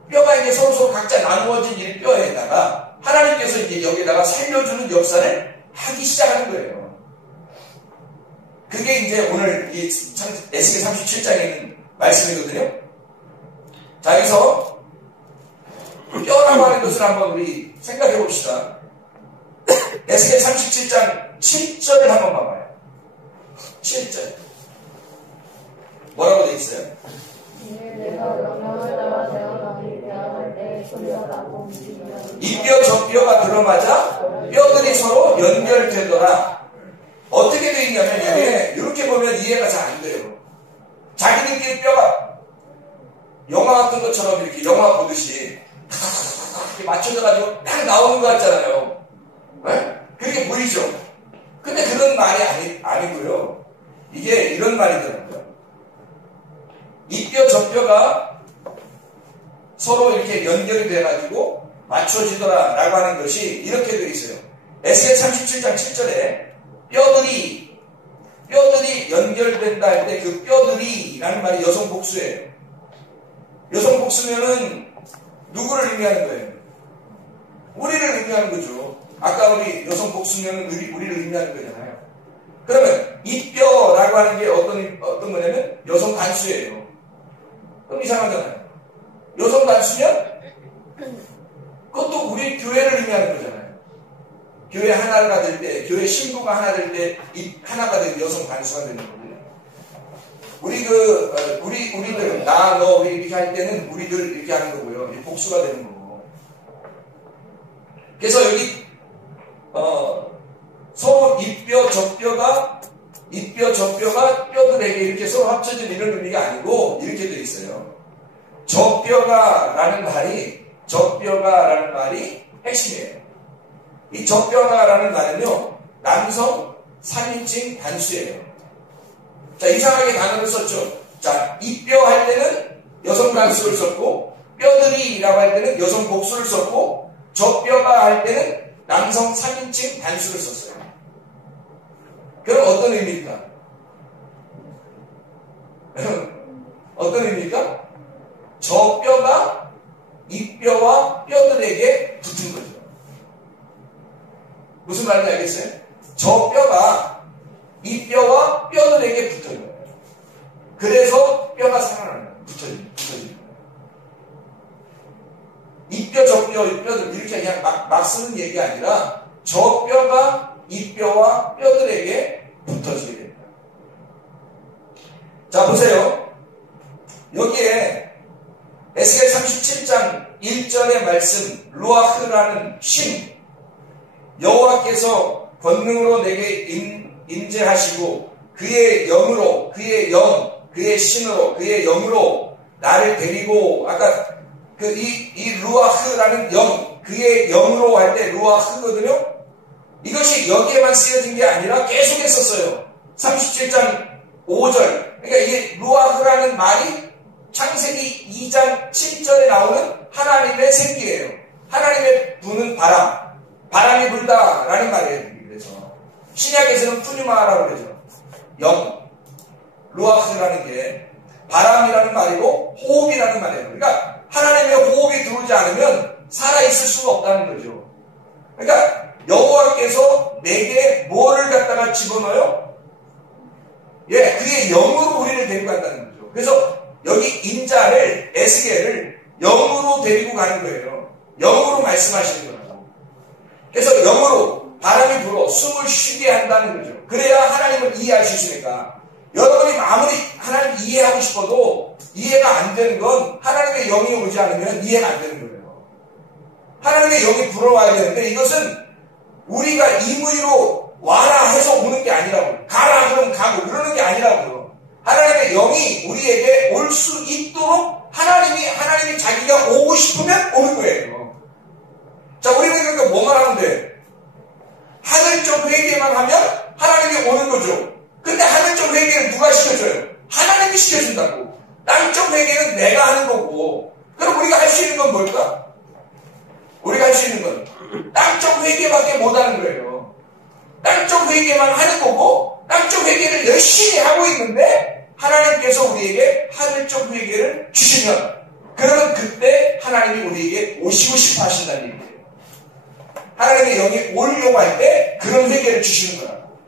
뼈가 이제 서로 각자 나누어진 이 뼈에다가 하나님께서 이제 여기다가 살려주는 역사를 하기 시작하는 거예요. 그게 이제 오늘 이 에스겔 37장에 있는 말씀이거든요. 자, 여기서 뼈라고 하는 것을 한번 우리 생각해 봅시다. 에스겔 37장 7절을 한번 봐봐요. 7절. 뭐라고 되어 있어요? 이 뼈 저 뼈가 들어맞아 뼈들이 서로 연결되더라. 어떻게 되어 있냐면 이게 이렇게 보면 이해가 잘 안 돼요. 자기들끼리 뼈가 영화 같은 것처럼 이렇게 영화 보듯이 이렇게 맞춰져가지고 딱 나오는 것 같잖아요. 네? 그렇게 보이죠? 근데 그런 말이 아니고요. 이게 이런 말이더라고요. 이 뼈 저 뼈가 서로 이렇게 연결이 돼가지고 맞춰지더라 라고 하는 것이 이렇게 되어 있어요. 에스겔 37장 7절에 뼈들이 연결된다 할 때 그 뼈들이 라는 말이 여성 복수예요. 여성 복수면은 누구를 의미하는 거예요? 우리를 의미하는 거죠. 아까 우리 여성 복수면은 우리를 의미하는 거잖아요. 그러면 이 뼈라고 하는 게 어떤 거냐면 여성 단수예요. 그럼 이상하잖아요. 여성 단수면 그것도 우리 교회를 의미하는 거잖아요. 교회 하나가 될 때, 교회 신부가 하나 될 때, 하나가 된 여성 단수가 되는 거거든요. 우리들, 나, 너, 우리 이렇게 할 때는 우리들 이렇게 하는 거고요. 복수가 되는 거고. 그래서 여기, 서로 이 뼈, 저 뼈가 뼈들에게 이렇게 서로 합쳐진 이런 의미가 아니고, 이렇게 되어 있어요. 저 뼈가라는 말이 핵심이에요. 이 적뼈가라는 말은요, 남성 3인칭 단수예요. 자, 이상하게 단어를 썼죠. 자, 이 뼈 할 때는 여성 단수를 썼고, 뼈들이라고 할 때는 여성 복수를 썼고, 적뼈가 할 때는 남성 3인칭 단수를 썼어요. 그럼 어떤 의미입니까? 어떤 의미입니까? 저 뼈가 이 뼈와 뼈들에게 붙은 거죠. 무슨 말인지 알겠어요? 저 뼈가 이 뼈와 뼈들에게 붙어요. 그래서 뼈가 살아나는 거예요. 붙어지는 거예요. 이 뼈, 저 뼈, 이 뼈들 이렇게 그냥 막 쓰는 얘기가 아니라 저 뼈가 이 뼈와 뼈들에게 붙어지게 됩니다. 자, 보세요. 여기에 에스겔 37장 1절의 말씀 루아흐라는 신 여호와께서 권능으로 내게 임재하시고 그의 영으로 그의 신으로 그의 영으로 나를 데리고 아까 이 루아흐라는 영 그의 영으로 할 때 루아흐거든요. 이것이 여기에만 쓰여진 게 아니라 계속 했었어요. 37장 5절. 그러니까 이게 루아흐라는 말이 창세기 2장 7절에 나오는 하나님의 생기예요. 하나님의 부는 바람. 바람이 불다라는 말이에요. 그래서 신약에서는 푸뉴마라고 그러죠. 영, 루아흐라는 게 바람이라는 말이고 호흡이라는 말이에요. 그러니까 하나님의 호흡이 들어오지 않으면 살아있을 수가 없다는 거죠. 그러니까 여호와께서 내게 뭐를 갖다가 집어넣어요? 예, 그게 영으로 우리를 데리고 간다는 거죠. 그래서 여기 인자를, 에스겔을 영으로 데리고 가는 거예요. 영으로 말씀하시는 거라고. 그래서 영으로 바람이 불어 숨을 쉬게 한다는 거죠. 그래야 하나님을 이해할 수 있으니까. 여러분이 아무리 하나님 이해하고 싶어도 이해가 안 되는 건 하나님의 영이 오지 않으면 이해가 안 되는 거예요. 하나님의 영이 불어와야 되는데 이것은 우리가 임의로 와라 해서 오는 게 아니라고. 가라 그럼 가고 그러는 게 아니라고요. 하나님의 영이 우리에게 올 수 있도록 하나님이 자기가 오고 싶으면 오는 거예요. 자, 우리는 그러니까 뭐만 하면 돼? 하늘적 회개만 하면 하나님이 오는 거죠. 근데 하늘적 회개는 누가 시켜줘요? 하나님이 시켜준다고. 땅적 회개는 내가 하는 거고. 그럼 우리가 할 수 있는 건 뭘까? 우리가 할 수 있는 건 땅적 회개밖에 못 하는 거예요. 땅적 회개만 하는 거고 땅적 회개를 열심히 하고 있는데 하나님께서 우리에게 하늘적 회개를 주시면 그러면 그때 하나님이 우리에게 오시고 싶어 하신다는 얘기예요. 하나님의 영이 오려고 할 때 그런 회개를 주시는 거라고.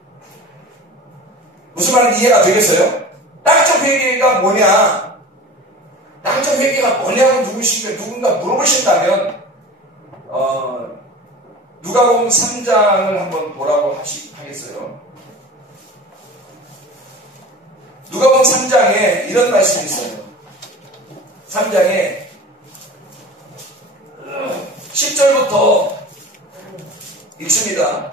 무슨 말인지 이해가 되겠어요? 땅적 회개가 뭐냐? 땅적 회개가 뭐냐고 누군가 물어보신다면 누가복음 3장을 한번 보라고 하겠어요. 누가복음 3장에 이런 말씀이 있어요. 3장에 10절부터 읽습니다.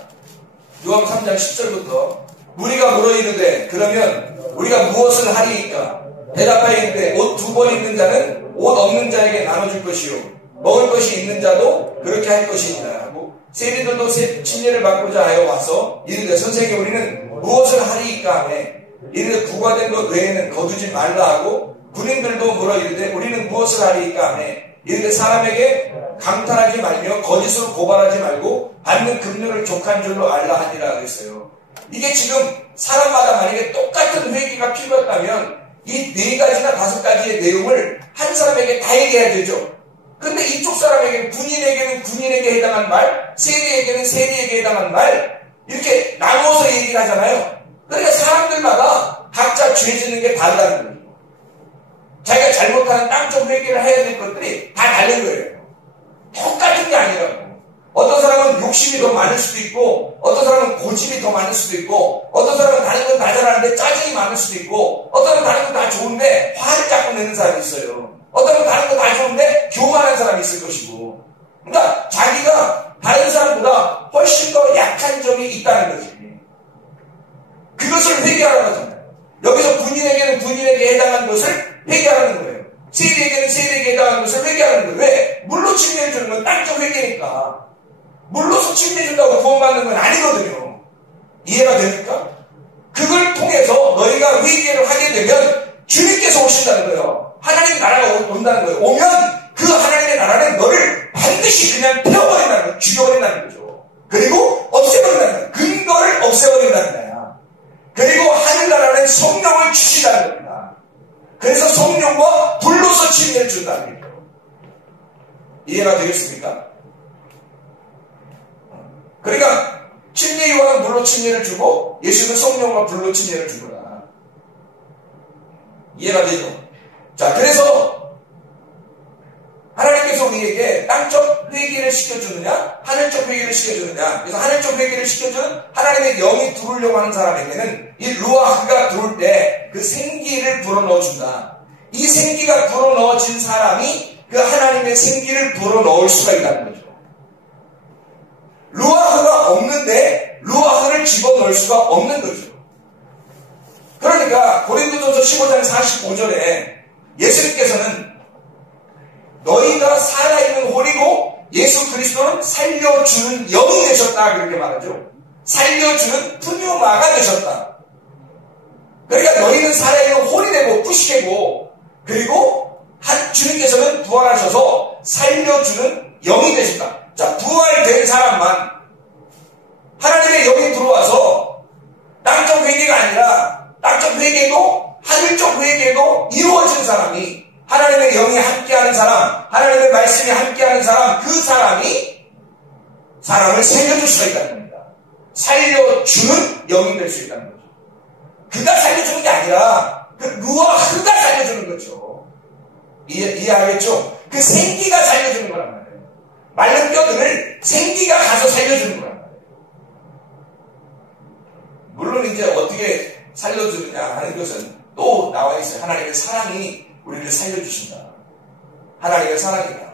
누가복음 3장 10절부터 무리가 물어 이르되 그러면 우리가 무엇을 하리이까? 대답하여 이르되 옷 2벌 있는 자는 옷 없는 자에게 나눠줄 것이요 먹을 것이 있는 자도 그렇게 할 것이니라. 세리들도 침례를 받고자 하여 와서 이르되 선생님 우리는 무엇을 하리이까 하매 이르되 부과된 것 외에는 거두지 말라 하고 군인들도 물어 이르되 우리는 무엇을 하리이까 하매 이르되 사람에게 강탈하지 말며 거짓으로 고발하지 말고 받는 금료를 족한 줄로 알라 하니라 그랬어요. 이게 지금 사람마다 만약에 똑같은 회개가 필요했다면 이 4가지나 5가지의 내용을 한 사람에게 다 얘기해야 되죠. 근데 이쪽 사람에게는 군인에게는 군인에게 해당한 말, 세리에게는 세리에게 해당한 말 이렇게 나누어서 얘기를 하잖아요. 그러니까 사람들마다 각자 죄 짓는 게 다르다는 거예요. 자기가 잘못하는 땅적 회개를 해야 될 것들이 다 다른 거예요. 똑같은 게 아니라고. 어떤 사람은 욕심이 더 많을 수도 있고 어떤 사람은 고집이 더 많을 수도 있고 어떤 사람은 다른 건 다 잘하는데 짜증이 많을 수도 있고 어떤 사람은 다른 건 다 좋은데 화를 자꾸 내는 사람이 있어요. 어떤 사람은 다른 건 다 좋은데 교만한 사람이 있을 것이고 그러니까 자기가 다른 사람보다 훨씬 더 약한 점이 있다는 거지. 그것을 회개하라고 하잖아요. 여기서 군인에게는 군인에게 해당하는 것을 회개하라는 거예요. 세리에게는 세리에게 해당하는 것을 회개하는 거예요. 왜? 물로 침례를 주는 건 땅적 회개니까. 물로서 침례 준다고 구원받는 건 아니거든요. 이해가 됩니까? 그걸 통해서 너희가 회개를 하게 되면 주님께서 오신다는 거예요. 하나님 나라가 온다는 거예요. 오면 그 하나님의 나라는 너를 반드시 그냥 태워버린다는 거예요. 죽여버린다는 거죠. 그리고 없애버린다는 거예요. 근거를 없애버린다는 거야. 그리고 하늘나라는 성령을 주시다는 겁니다. 그래서 성령과 불로서 침례를 준다는 거예요. 이해가 되겠습니까? 그러니까 침례 요한은 물로 침례를 주고 예수는 성령과 불로 침례를 주구나. 이해가 되죠? 자, 그래서 하나님께서 우리에게 땅적 회개를 시켜주느냐 하늘적 회개를 시켜주느냐. 그래서 하늘적 회개를 시켜주는 하나님의 영이 들어오려고 하는 사람에게는 이 루아흐가 들어올 때 그 생기를 불어넣어준다. 이 생기가 불어넣어진 사람이 그 하나님의 생기를 불어넣을 수가 있다는 거죠. 루아흐가 없는데 루아흐를 집어넣을 수가 없는 거죠. 그러니까 고린도전서 15장 45절에 예수님께서는 너희가 살아있는 홀이고 예수 그리스도는 살려주는 영이 되셨다 그렇게 말하죠. 살려주는 푸뉴마가 되셨다. 그러니까 너희는 살아있는 홀이 되고 푸시되고 그리고 주님께서는 부활하셔서 살려주는 영이 되셨다. 자, 부활된 사람만 우리에게도, 하늘쪽 우리에게도 이루어진 사람이, 하나님의 영이 함께하는 사람, 하나님의 말씀이 함께하는 사람, 그 사람이 사람을 살려줄 수가 있다는 겁니다. 살려주는 영이 될 수 있다는 거죠. 그가 살려주는 게 아니라 그 루아흐가 살려주는 거죠. 이해하겠죠? 그 생기가 살려주는 거란 말이에요. 마른 뼈들을 생기가 가서 살려주는 거란 말이에요. 물론 이제 어떻게 살려주느냐 하는 것은 또 나와 있어요. 하나님의 사랑이 우리를 살려주신다. 하나님의 사랑이다.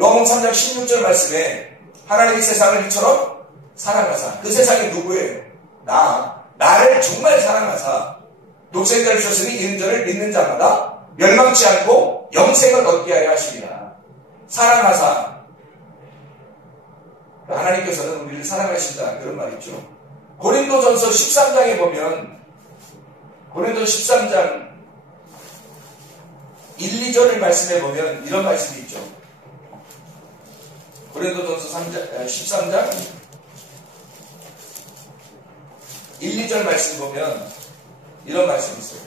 요한복음 3장 16절 말씀에 하나님이 세상을 이처럼 사랑하사, 그 세상이 누구예요? 나를 정말 사랑하사 독생자를 주셨으니 이는 저를 믿는 자마다 멸망치 않고 영생을 얻게 하려 하십니다. 사랑하사, 하나님께서는 우리를 사랑하신다, 그런 말이죠. 고린도전서 13장에 보면 고린도 13장 1, 2절을 말씀해 보면 이런 말씀이 있죠. 고린도전서 13장 1, 2절 말씀 보면 이런 말씀이 있어요.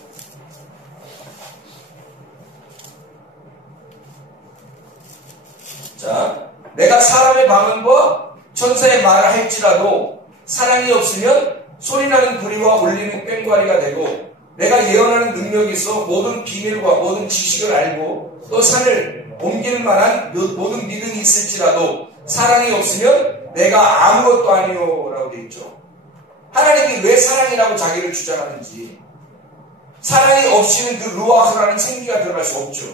자, 내가 사람의 방언과 천사의 말을 할지라도 사랑이 없으면 소리나는 구리와 울리는 꽹과리가 되고, 내가 예언하는 능력이 있어 모든 비밀과 모든 지식을 알고 또 산을 옮길 만한 모든 믿음이 있을지라도 사랑이 없으면 내가 아무것도 아니요 라고 되어 있죠. 하나님이 왜 사랑이라고 자기를 주장하는지, 사랑이 없이는 그 루아흐라는 생기가 들어갈 수 없죠.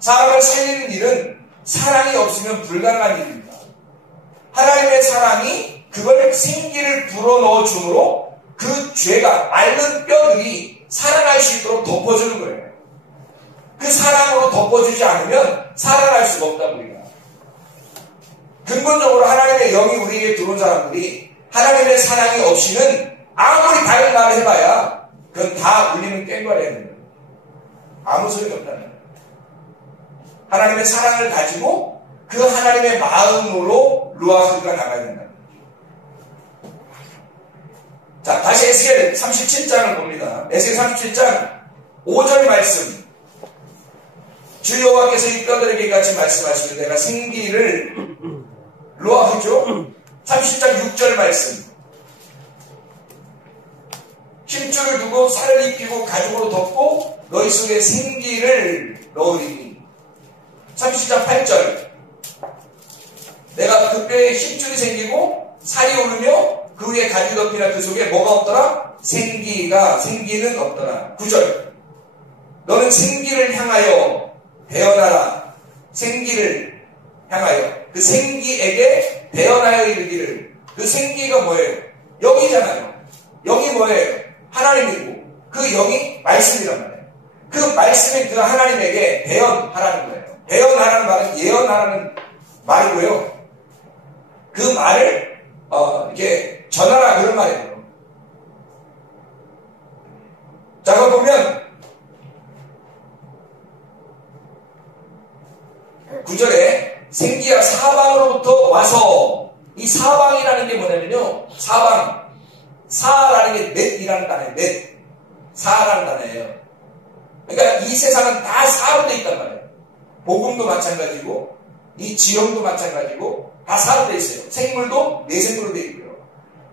사람을 살리는 일은 사랑이 없으면 불가능한 일입니다. 하나님의 사랑이 그걸 생기를 불어넣어 주므로 그 죄가, 앓는 뼈들이 살아날 수 있도록 덮어주는 거예요. 그 사랑으로 덮어주지 않으면 살아날 수가 없다, 우리가. 근본적으로 하나님의 영이 우리에게 들어온 사람들이 하나님의 사랑이 없이는 아무리 다른 말을 해봐야 그건 다 울리는 꽹과리가 되는 거예요. 아무 소용이 없다는 거예요. 하나님의 사랑을 가지고 그 하나님의 마음으로 루아흐가 나가야 된다. 자, 다시 에스겔 37장을 봅니다. 에스겔 37장 5절 말씀. 주 여호와께서 이 뼈들에게 이같이 말씀하시되 내가 생기를 루아흐죠. 30장 6절 말씀. 힘줄을 두고 살을 입히고 가죽으로 덮고 너희 속에 생기를 넣으리니. 30장 8절. 내가 그 뼈에 힘줄이 생기고 살이 오르며 그 위에 가죽이 덮이나 그 속에 뭐가 없더라? 생기는 없더라. 9절. 너는 생기를 향하여 배어나라. 생기를 향하여. 그 생기에게 배어나여 이르기를. 그 생기가 뭐예요? 영이잖아요. 영이 뭐예요? 하나님이고 그 영이 말씀이란 말이에요. 그 말씀이 그 하나님에게 배언하라는 거예요. 배언하라는 말은 예언하라는 말이고요. 그 말을 이렇게 전하라, 그런 말이에요. 자, 그럼 보면 9절에 생기야 사방으로부터 와서, 이 사방이라는 게 뭐냐면요, 사라는 게 넷이라는 단어예요. 넷. 사라는 단어예요. 그러니까 이 세상은 다 사로 되어 있단 말이에요. 복음도 마찬가지고 이 지형도 마찬가지고 다 사로 되어 있어요. 생물도 내생물로 되어 있고요.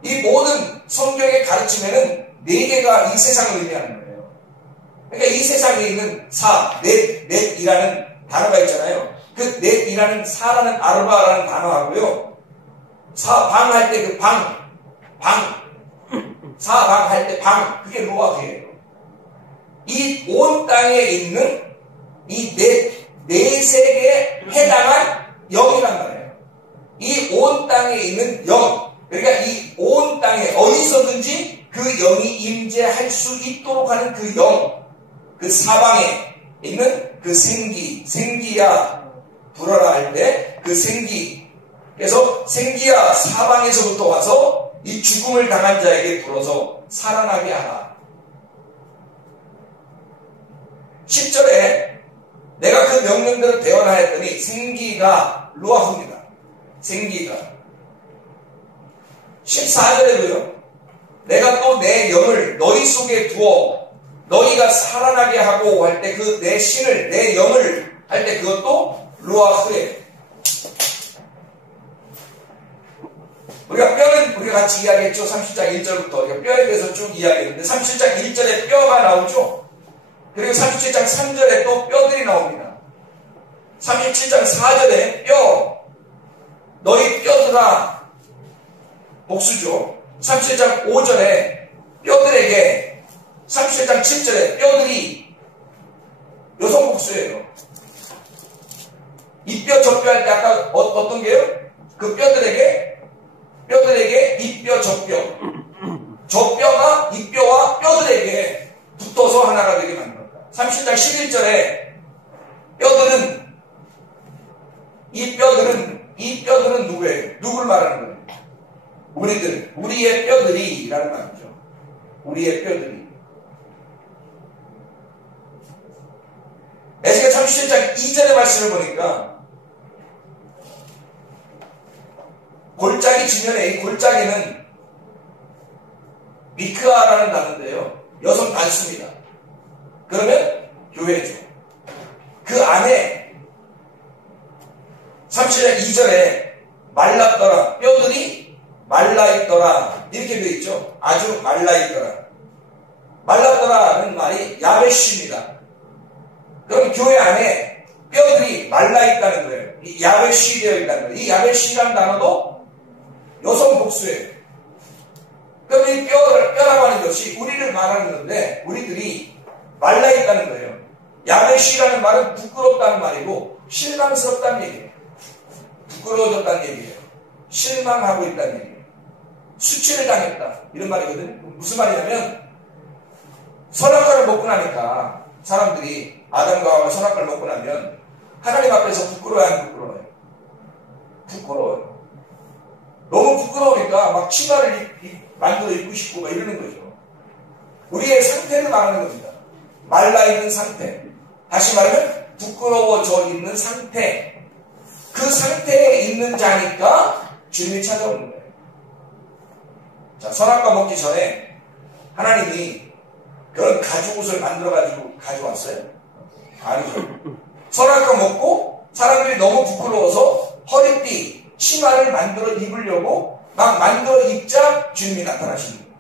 이 모든 성경의 가르침에는 네 개가 이 세상을 의미하는 거예요. 그러니까 이 세상에 있는 넷이라는 단어가 있잖아요. 그 넷이라는 사라는 아르바라는 단어하고요. 방할 때 그 사방할 때 그게 루아흐예요. 이 온 땅에 있는 이 넷에 해당한 영이란 말이에요. 이 온 땅에 있는 영, 그러니까 이 온 땅에 어디서든지 그 영이 임재할 수 있도록 하는 그 영, 그 사방에 있는 그 생기야 불어라 할 때 그 생기. 그래서 생기야 사방에서부터 와서 이 죽음을 당한 자에게 불어서 살아나게 하라. 10절에 내가 그 명령대로 배워나했더니 생기가 루아흐입니다. 생기가. 14절에도요. 내가 또 내 영을 너희 속에 두어 너희가 살아나게 하고 할 때 그 내 신을 내 영을 할 때 그것도 루아흐에 우리가 뼈는 우리가 같이 이야기했죠. 37장 1절부터 우리가 뼈에 대해서 쭉 이야기했는데 37장 1절에 뼈가 나오죠. 그리고 37장 3절에 또 뼈들이 나옵니다. 37장 4절에 뼈 너희 뼈들아 복수죠. 37장 5절에 뼈들에게 37장 7절에 뼈들이 여성 복수예요. 이 뼈 저 뼈 할 때 아까 어떤 게요? 그 뼈들에게 이 뼈 저 뼈 저 뼈가 이 뼈와 뼈들에게 붙어서 하나가 되게 만들었다. 37장 11절에 이 뼈들은 누구예요? 누구를 말하는 거예요? 우리의 뼈들이라는 말이죠. 우리의 뼈들이. 에스겔 37장 2절의 말씀을 보니까 골짜기 지면에 이 골짜기는 미크아라는 단어인데요. 여성 단수입니다. 그러면 교회죠. 그 안에 37장 2절에 말랐더라. 뼈들이 말라있더라. 이렇게 되어 있죠. 아주 말라있더라. 말랐더라는 말이 야베쉬입니다. 그럼 교회 안에 뼈들이 말라있다는 거예요. 이 야베쉬 되어 있다는 거예요. 이 야베쉬라는 단어도 여성 복수예요. 그럼 이 뼈라고 하는 것이 우리를 말하는 건데 우리들이 말라있다는 거예요. 야베쉬라는 말은 부끄럽다는 말이고 실망스럽다는 얘기예요. 부끄러워졌다는 얘기예요. 실망하고 있다는 얘기예요. 수치를 당했다. 이런 말이거든요. 무슨 말이냐면 선악과를 먹고 나니까 사람들이 아담과 하와가 선악과를 먹고 나면 하나님 앞에서 부끄러워요? 안 부끄러워요? 부끄러워요. 너무 부끄러우니까 막 치마를 만들어 입고 싶고 막 이러는 거죠. 우리의 상태를 말하는 겁니다. 말라있는 상태. 다시 말하면 부끄러워져 있는 상태. 그 상태에 있는 자니까 주님이 찾아오는 거예요. 자, 선악과 먹기 전에 하나님이 그런 가죽옷을 만들어가지고 가져왔어요? 아니죠. 선악과 먹고 사람들이 너무 부끄러워서 허리띠, 치마를 만들어 입으려고 막 만들어 입자 주님이 나타나시는 거예요.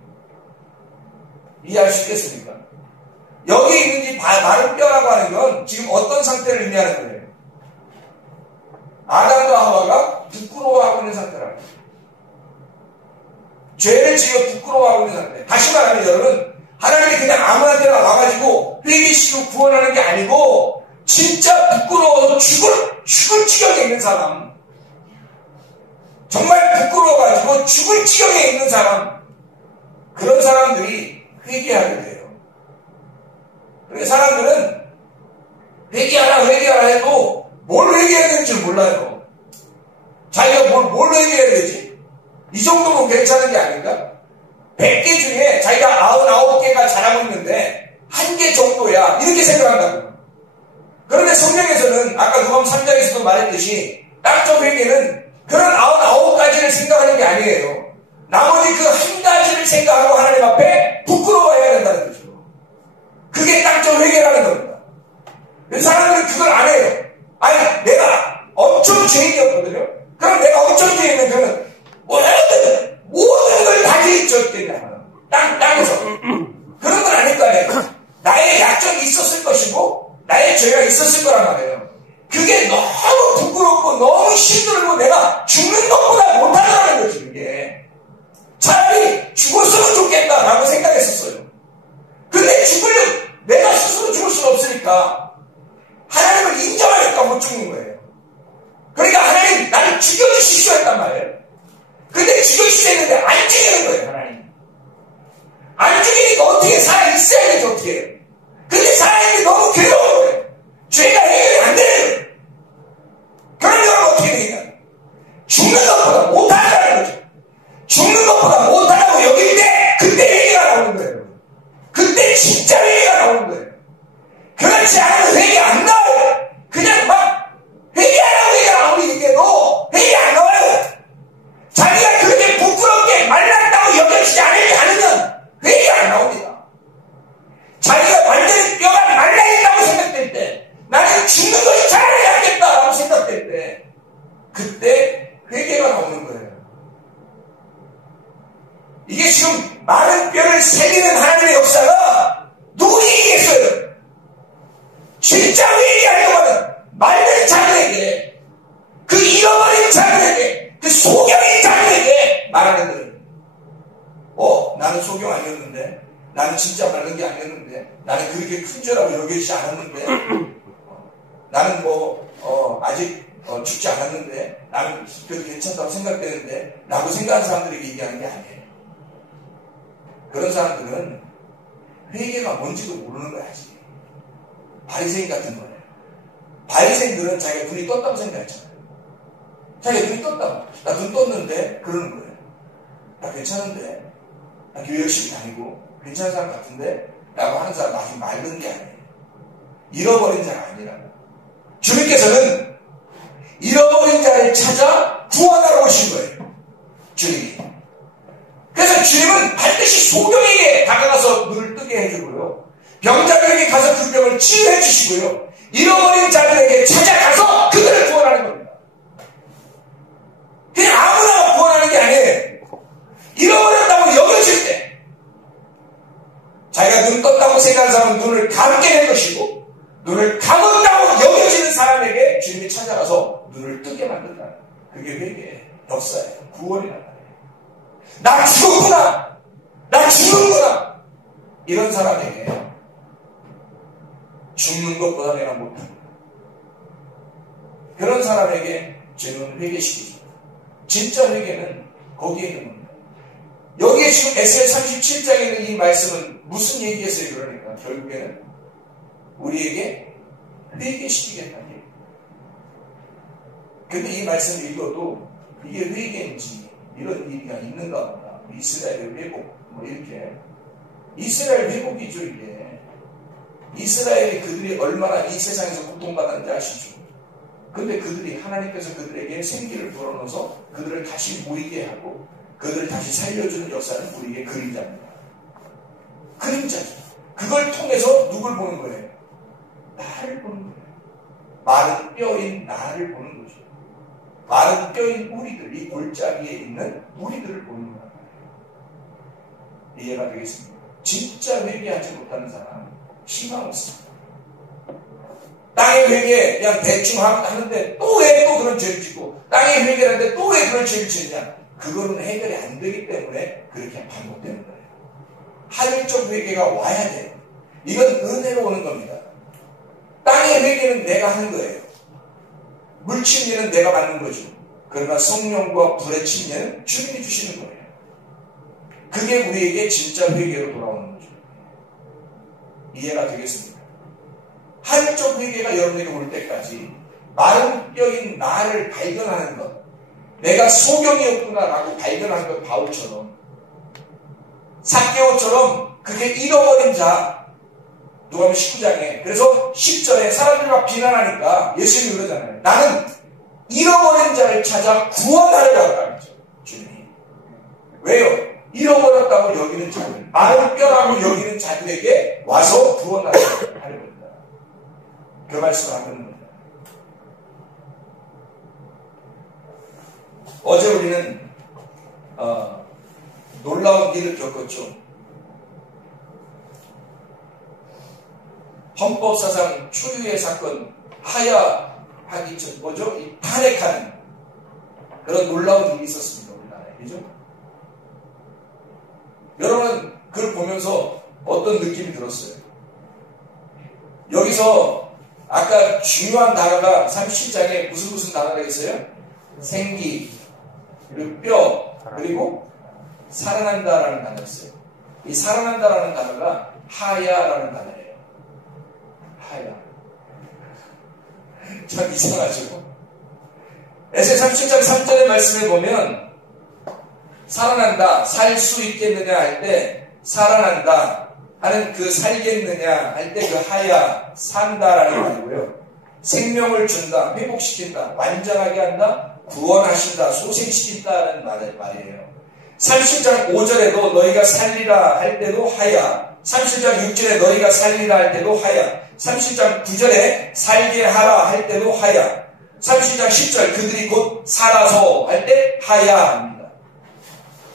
이해할 수 있겠습니까? 여기 있는 이 마른 뼈라고 하는 건 지금 어떤 상태를 의미하는 거예요? 아담과 하와가 부끄러워하고 있는 상태라고. 죄를 지어 부끄러워하고 있는 상태. 다시 말하면 여러분, 하나님이 그냥 아무한테나 와가지고 회개시키고 구원하는 게 아니고 진짜 부끄러워서 죽을 지경에 있는 사람, 정말 부끄러워가지고 죽을 지경에 있는 사람, 그런 사람들이 회개하게 돼요. 그러니까 사람들은 회개하라 해도 뭘 회개해야 되는지 몰라요. 자기가 뭘 회개해야 되지? 이 정도면 괜찮은 게 아닌가? 100개 중에 자기가 99개가 잘하고 있는데 1개 정도야 이렇게 생각한다고. 그런데 성경에서는 아까 누가복음 3장에서도 말했듯이 땅적 회개는 그런 99가지를 생각하는 게 아니에요. 나머지 그 한 가지를 생각하고 하나님 앞에 부끄러워해야 된다는 거죠. 그게 땅적 회개라는 겁니다. 사람들은 그걸 안 해요. 아니 내가 엄청 죄인이었거든요. 그럼 내가 엄청 죄인이면 그러면 모든 걸 가지고 있었겠냐. 땅에서. 그런 건 아닐 거 아니에요. 나의 약점이 있었을 것이고, 나의 죄가 있었을 거란 말이에요. 그게 너무 부끄럽고, 너무 힘들고, 내가 죽는 것보다 못하다는 거지, 그게. 차라리 죽었으면 좋겠다라고 생각했었어요. 근데 내가 스스로 죽을 수는 없으니까, 하나님을 인정하니까 못 죽는 거예요. 그러니까 하나님, 나를 죽여주시오 했단 말이에요. 근데 죽여주시오 했는데 안 죽이는 거예요, 하나님. 안 죽이니까 어떻게 살아있어야 되지, 어떻게 해요. 근데 살아있는 게 너무 괴로운 거예요. 죄가 해결이 안 되는 거예요. 그러면 어떻게 되냐. 죽는 것보다 못하다는 거죠. 죽는 것보다 못하다고 여길 때, 그때 회개가 나오는 거예요. 그때 진짜 회개가 나오는 거예요. 그렇지 않으면 회개 안 나와요. 그냥 막 회개하라고 회개가 나오니 이게 너 회개 안 나와요. 자기가 그렇게 부끄럽게 말랐다고 여겨지지 않으면 소경인 자들에게 말하는 거예요. 나는 소경 아니었는데, 나는 진짜 바른 게 아니었는데, 나는 그렇게 큰 죄라고 여기지 않았는데, 나는 아직 죽지 않았는데, 나는 그래도 괜찮다고 생각되는데, 라고 생각하는 사람들에게 얘기하는 게 아니에요. 그런 사람들은 회개가 뭔지도 모르는 거야, 아직. 바리새인 같은 거예요. 바리새인들은 자기가 눈이 떴다고 생각했잖아요. 자기가 눈이 떴다고. 나 눈 떴는데, 그러는 거예요. 나 괜찮은데, 나 교회 열심히 다니고, 괜찮은 사람 같은데, 라고 하는 사람 아직 맑은 게 아니에요. 잃어버린 자가 아니라. 주님께서는 잃어버린 자를 찾아 구원하러 오신 거예요. 주님이. 그래서 주님은 반드시 소경에게 다가가서 눈을 뜨게 해주고요. 병자들에게 가서 그 병을 치유해 주시고요. 잃어버린 자들에게 찾아가서 그들을 구원하는 겁니다. 그냥 아무나 구원하는 게 아니에요. 잃어버렸다고 여겨질 때 자기가 눈 떴다고 생각하는 사람은 눈을 감게 될 것이고 눈을 감았다고 여겨지는 사람에게 주님이 찾아가서 눈을 뜨게 만든다. 그게 회개의 역사예요. 구원이란 말이에요. 나 죽었구나. 나 죽는구나. 이런 사람에게 죽는 것보다 내가 못한다. 그런 사람에게 주님은 회개시키죠. 진짜 회개는 거기에 있는 겁니다. 여기에 지금 에스겔 37장에 있는 이 말씀은 무슨 얘기겠어요? 그러니까 결국에는 우리에게 회개시키겠다는 얘기예요. 근데 이 말씀을 읽어도 이게 회개인지 이런 얘기가 있는가 보다. 이스라엘의 회복 이렇게 이스라엘 회복이죠. 이게 이스라엘이 그들이 얼마나 이 세상에서 고통받았는지 아시죠? 근데 그들이 하나님께서 그들에게 생기를 불어넣어서 그들을 다시 모이게 하고 그들을 다시 살려주는 역사는 우리에게 그림자입니다. 그림자죠. 그걸 통해서 누굴 보는 거예요? 나를 보는 거예요. 마른 뼈인 나를 보는 거죠. 마른 뼈인 우리들, 이 골짜기에 있는 우리들을 보는 거예요. 이해가 되겠습니까? 진짜 회개하지 못하는 사람 희망 없습니다. 땅의 회개 그냥 대충 하는데 또 왜 또 그런 죄를 짓고 땅의 회개를 하는데 또 왜 그런 죄를 짓냐? 그거는 해결이 안 되기 때문에 그렇게 반복되는 거예요. 하늘적 회개가 와야 돼요. 이건 은혜로 오는 겁니다. 땅의 회개는 내가 하는 거예요. 물 침례는 내가 받는 거죠. 그러나 성령과 불의 침례는 주님이 주시는 거예요. 그게 우리에게 진짜 회개로 돌아오는 거죠. 이해가 되겠습니까? 하늘적 회개가 여러분에게 올 때까지 마른 뼈인 나를 발견하는 것, 내가 소경이었구나라고 발견하는 것, 바울처럼 삭개오처럼 그게 잃어버린 자, 누가복음 19장에 그래서 10절에 사람들이 막 비난하니까 예수님이 그러잖아요. 나는 잃어버린 자를 찾아 구원하려고 하죠. 주님이. 왜요? 잃어버렸다고 여기는 자들, 마른 뼈라고 여기는 자들에게 와서 구원하려고 하는 겁니다. 그 말씀을 하는 겁니다. 어제 우리는 놀라운 일을 겪었죠. 헌법사상 초유의 사건, 하야하기 전, 뭐죠? 이 탄핵하는 그런 놀라운 일이 있었습니다. 우리나라에. 그죠? 여러분은 그걸 보면서 어떤 느낌이 들었어요? 여기서 아까 중요한 단어가 37장에 무슨 단어가 있어요? 생기, 그리고 뼈, 그리고 살아난다라는 단어가 있어요. 이 살아난다라는 단어가 하야라는 단어예요. 하야. 참 이상하죠? 에스겔 37장 3절의 말씀에 보면 살아난다, 살 수 있겠느냐 할 때 살아난다 하는 그 살겠느냐 할 때 그 하야, 산다라는 말이고요. 생명을 준다, 회복시킨다, 완전하게 한다, 구원하신다, 소생시킨다는 말이에요. 37장 5절에도 너희가 살리라 할 때도 하야, 37장 6절에 너희가 살리라 할 때도 하야, 37장 9절에 살게 하라 할 때도 하야, 37장 10절 그들이 곧 살아서 할 때 하야입니다.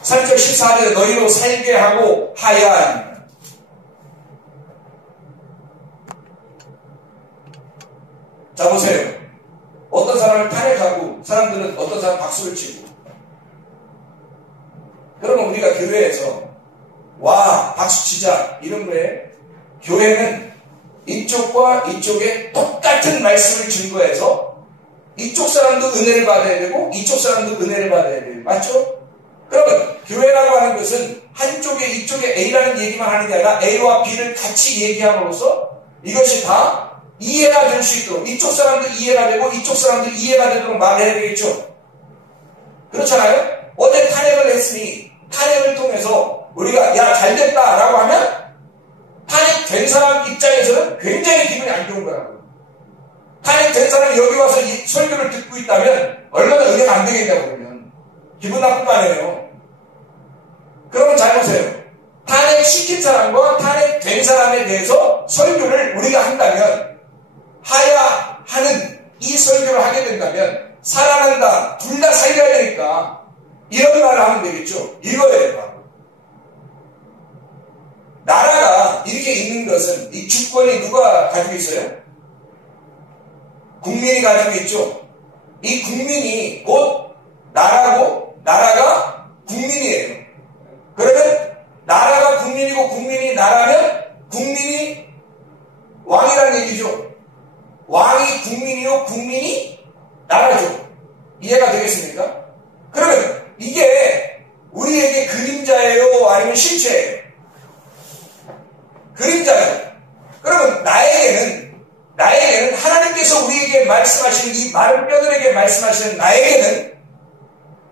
3절 14절에 너희로 살게 하고 하야입니다. 자 보세요. 어떤 사람을 탄핵하고 사람들은 어떤 사람 박수를 치고 그러면 우리가 교회에서 와 박수치자 이런 거에 교회는 이쪽과 이쪽에 똑같은 말씀을 증거해서 이쪽 사람도 은혜를 받아야 되고 이쪽 사람도 은혜를 받아야 돼요. 맞죠? 그러면 교회라고 하는 것은 한쪽에 이쪽에 A라는 얘기만 하는 게 아니라 A와 B를 같이 얘기함으로써 이것이 다 이해가 될 수 있도록 이쪽 사람도 이해가 되고 이쪽 사람도 이해가 되도록 말해야 되겠죠. 그렇잖아요? 어제 탄핵을 했으니 탄핵을 통해서 우리가 야 잘됐다 라고 하면 탄핵된 사람 입장에서는 굉장히 기분이 안 좋은 거라고요. 탄핵된 사람이 여기 와서 이 설교를 듣고 있다면 얼마나 은혜가 안 되겠냐고 그러면 기분 나쁜 거 아니에요. 그러면 잘 보세요. 탄핵시킨 사람과 탄핵된 사람에 대해서 설교를 우리가 한다면 하야 하는 이 설교를 하게 된다면 살아난다 둘 다 살려야 되니까 이런 말을 하면 되겠죠. 이거예요. 나라가 이렇게 있는 것은 이 주권이 누가 가지고 있어요? 국민이 가지고 있죠. 이 국민이 곧 나라고 나라가 국민이에요. 그러면 나라가 국민이고 국민이 나라면 국민이 왕이라는 얘기죠. 왕이 국민이요 국민이 나라죠. 이해가 되겠습니까? 그러면 이게 우리에게 그림자예요 아니면 실체예요? 그림자예요. 그러면 나에게는 하나님께서 우리에게 말씀하시는 이 마른 뼈들에게 말씀하시는 나에게는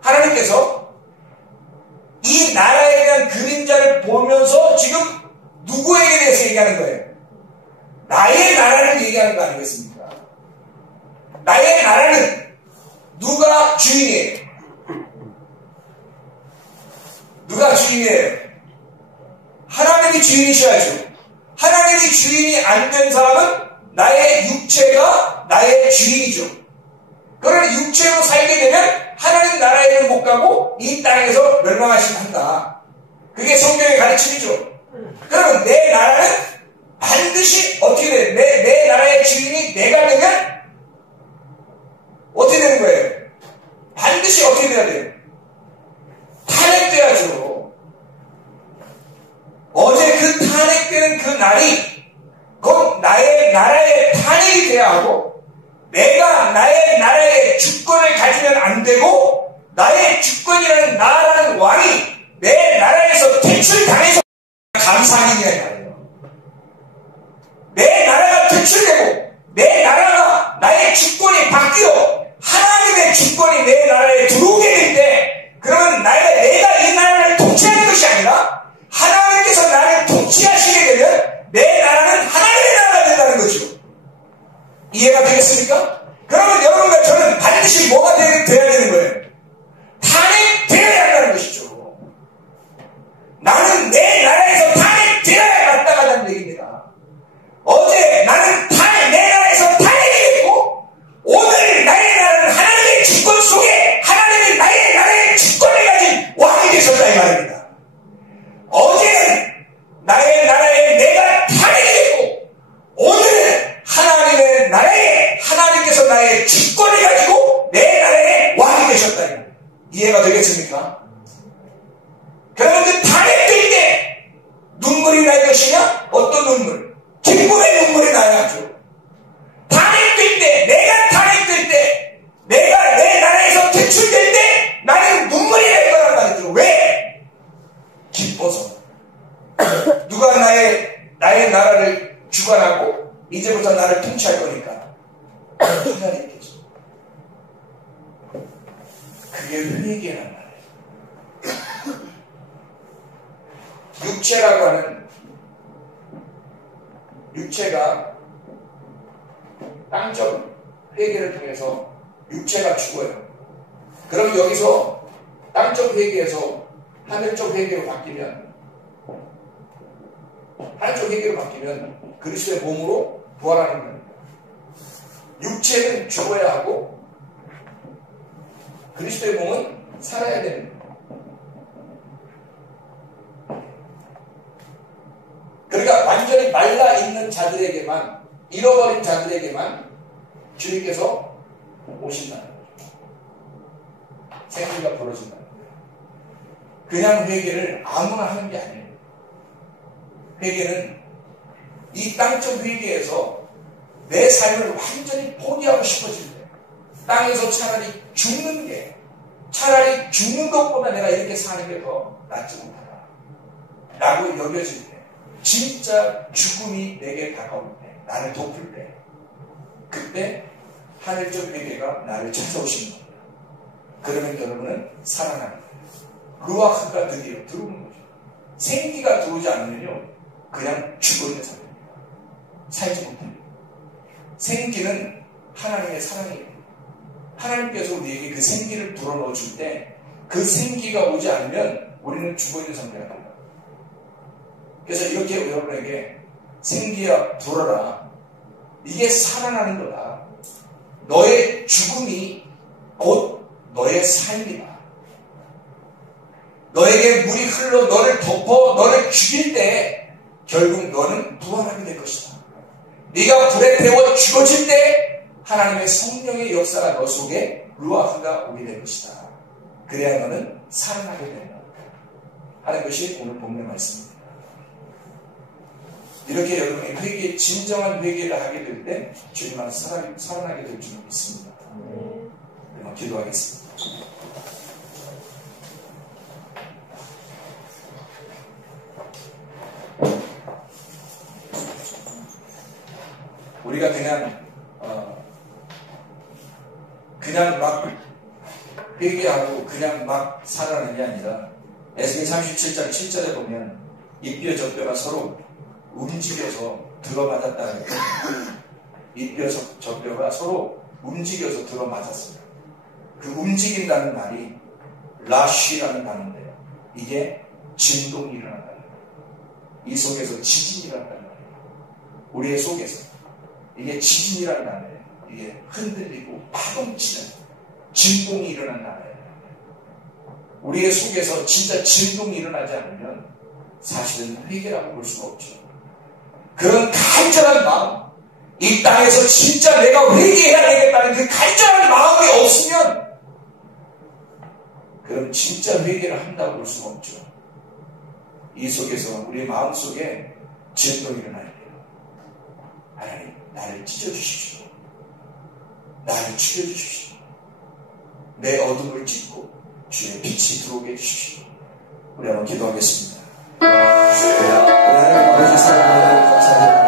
하나님께서 이 나라에 대한 그림자를 보면서 지금 누구에게 대해서 얘기하는 거예요? 나의 나라를 얘기하는 거 아니겠습니까? 나의 나라는 누가 주인이에요? 누가 주인이에요? 하나님이 주인이셔야죠. 하나님이 주인이 안 된 사람은 나의 육체가 나의 주인이죠. 그러나 육체로 살게 되면 하나님 나라에는 못 가고 이 땅에서 멸망하시면 한다. 그게 성경의 가르침이죠. 그러면 내 나라는 반드시 어떻게 돼? 내 나라의 주인이 내가 되면 어떻게 되는 거예요? 반드시 어떻게 돼야 돼요? 탄핵돼야죠. 어제 그 탄핵되는 그 날이 곧 나의 나라의 탄핵이 돼야 하고 내가 나의 나라의 주권을 가지면 안 되고 나의 주권이라는 나라는 왕이 내 나라에서 퇴출당해서 감사하느냐 말이에요. 내 나라가 퇴출되고 내 나라가 나의 주권이 바뀌어 하나님의 주권이 내 나라에 들어오게 될 때 그러면 내가 이 나라를 통치하는 것이 아니라 하나님께서 나를 통치하시게 되면 내 나라는 하나님의 나라가 된다는 거죠. 이해가 되겠습니까? 그러면 여러분과 저는 반드시 뭐가 돼야 되는 거예요? 탄핵되어야 한다는 것이죠. 나는 내 나라에서 탄핵되어야 마땅하다는 얘기입니다. 어제 나는 내 나라에서 탄핵이 됐고 오늘 나의 나라는 하나님의 주권 속에 하나님이 나의 나라의 주권을 가진 왕이 되셨다 이 말입니다. 어제는 나의 나라에 내가 탄핵이 됐고 오늘은 하나님의 나라에 하나님께서 나의 주권을 가지고 내 나라의 왕이 되셨다. 이해가 되겠습니까? 그러면 그 탄핵될 때 눈물이 날 것이냐? 어떤 눈물? 기쁨의 눈물이 나야죠. 탄핵될 때 내가 탄핵될 때 내가 내 나라에서 퇴출될 때 나는 눈물이 날 거란 말이죠. 왜? 기뻐서. 누가 나의 나라를 주관하고 이제부터 나를 통치할 거니까 하나님께서. 그게 회개란 말이에요. 육체라고 하는 육체가 땅적 회개를 통해서 육체가 죽어요. 그럼 여기서 땅적 회개에서 하늘적 회개로 바뀌면 하늘적 회개로 바뀌면 그리스도의 몸으로 부활하는 겁니다. 육체는 죽어야 하고 그리스도의 몸은 살아야 됩니다. 그러니까 완전히 말라있는 자들에게만 잃어버린 자들에게만 주님께서 오신다는 거죠. 생기가 벌어진다는 거죠. 그냥 회개를 아무나 하는 게 아니에요. 회개는 이 땅적 회개에서 내 삶을 완전히 포기하고 싶어질 때, 땅에서 차라리 죽는 것보다 내가 이렇게 사는 게 더 낫지 못하다 라고 여겨질 때, 진짜 죽음이 내게 다가올 때, 나를 덮을 때, 그때 하늘적 회개가 나를 찾아오시는 겁니다. 그러면 여러분은 살아나는 거예요. 루아흐가 드디어 들어오는 거죠. 생기가 들어오지 않으면요, 그냥 죽어있는 상태입니다. 살지 못합니다. 생기는 하나님의 사랑이에요. 하나님께서 우리에게 그 생기를 불어넣어 줄 때, 그 생기가 오지 않으면 우리는 죽어있는 상태가 됩니다. 그래서 이렇게 여러분에게 생기야 불어라, 이게 살아나는 거다. 너의 죽음이 곧 너의 삶이다. 너에게 물이 흘러 너를 덮어 너를 죽일 때 결국 너는 부활하게 될 것이다. 네가 불에 태워 죽어질 때 하나님의 성령의 역사가 너 속에 루아흐가 오게 될 것이다. 그래야 너는 살아나게 된다 하는 것이 오늘 본문의 말씀입니다. 이렇게 여러분이 진정한 회개를 하게 될 때 주님 안에서 살아나게 될 줄 믿습니다. 그럼 기도하겠습니다. 우리가 그냥 막 회개하고 그냥 막 살아나는 게 아니라 에스겔 37장 7절에 보면 이뼈 저뼈가 서로 움직여서 들어맞았다는 거예요. 이뼈 저뼈가 서로 움직여서 들어맞았어요. 그 움직인다는 말이 라쉬라는 단어인데요. 이게 진동이 일어난다는 거예요. 이 속에서 지진이 일어난다는 거예요. 우리의 속에서 이게 지진이라는 단어예요. 이게 흔들리고 파동치는 진동이 일어난다는 거예요. 우리의 속에서 진짜 진동이 일어나지 않으면 사실은 회개라고 볼 수가 없죠. 그런 간절한 마음, 이 땅에서 진짜 내가 회개해야 되겠다는 그 간절한 마음이 없으면 그럼 진짜 회개를 한다고 볼 수가 없죠. 이 속에서 우리 마음 속에 진동이 일어나야 돼요. 하나님, 나를 찢어주십시오. 나를 죽여주십시오. 내 어둠을 찢고 주의 빛이 들어오게 해주십시오. 우리 한번 기도하겠습니다. 하나님, 아버지 사랑하는 감사합니다.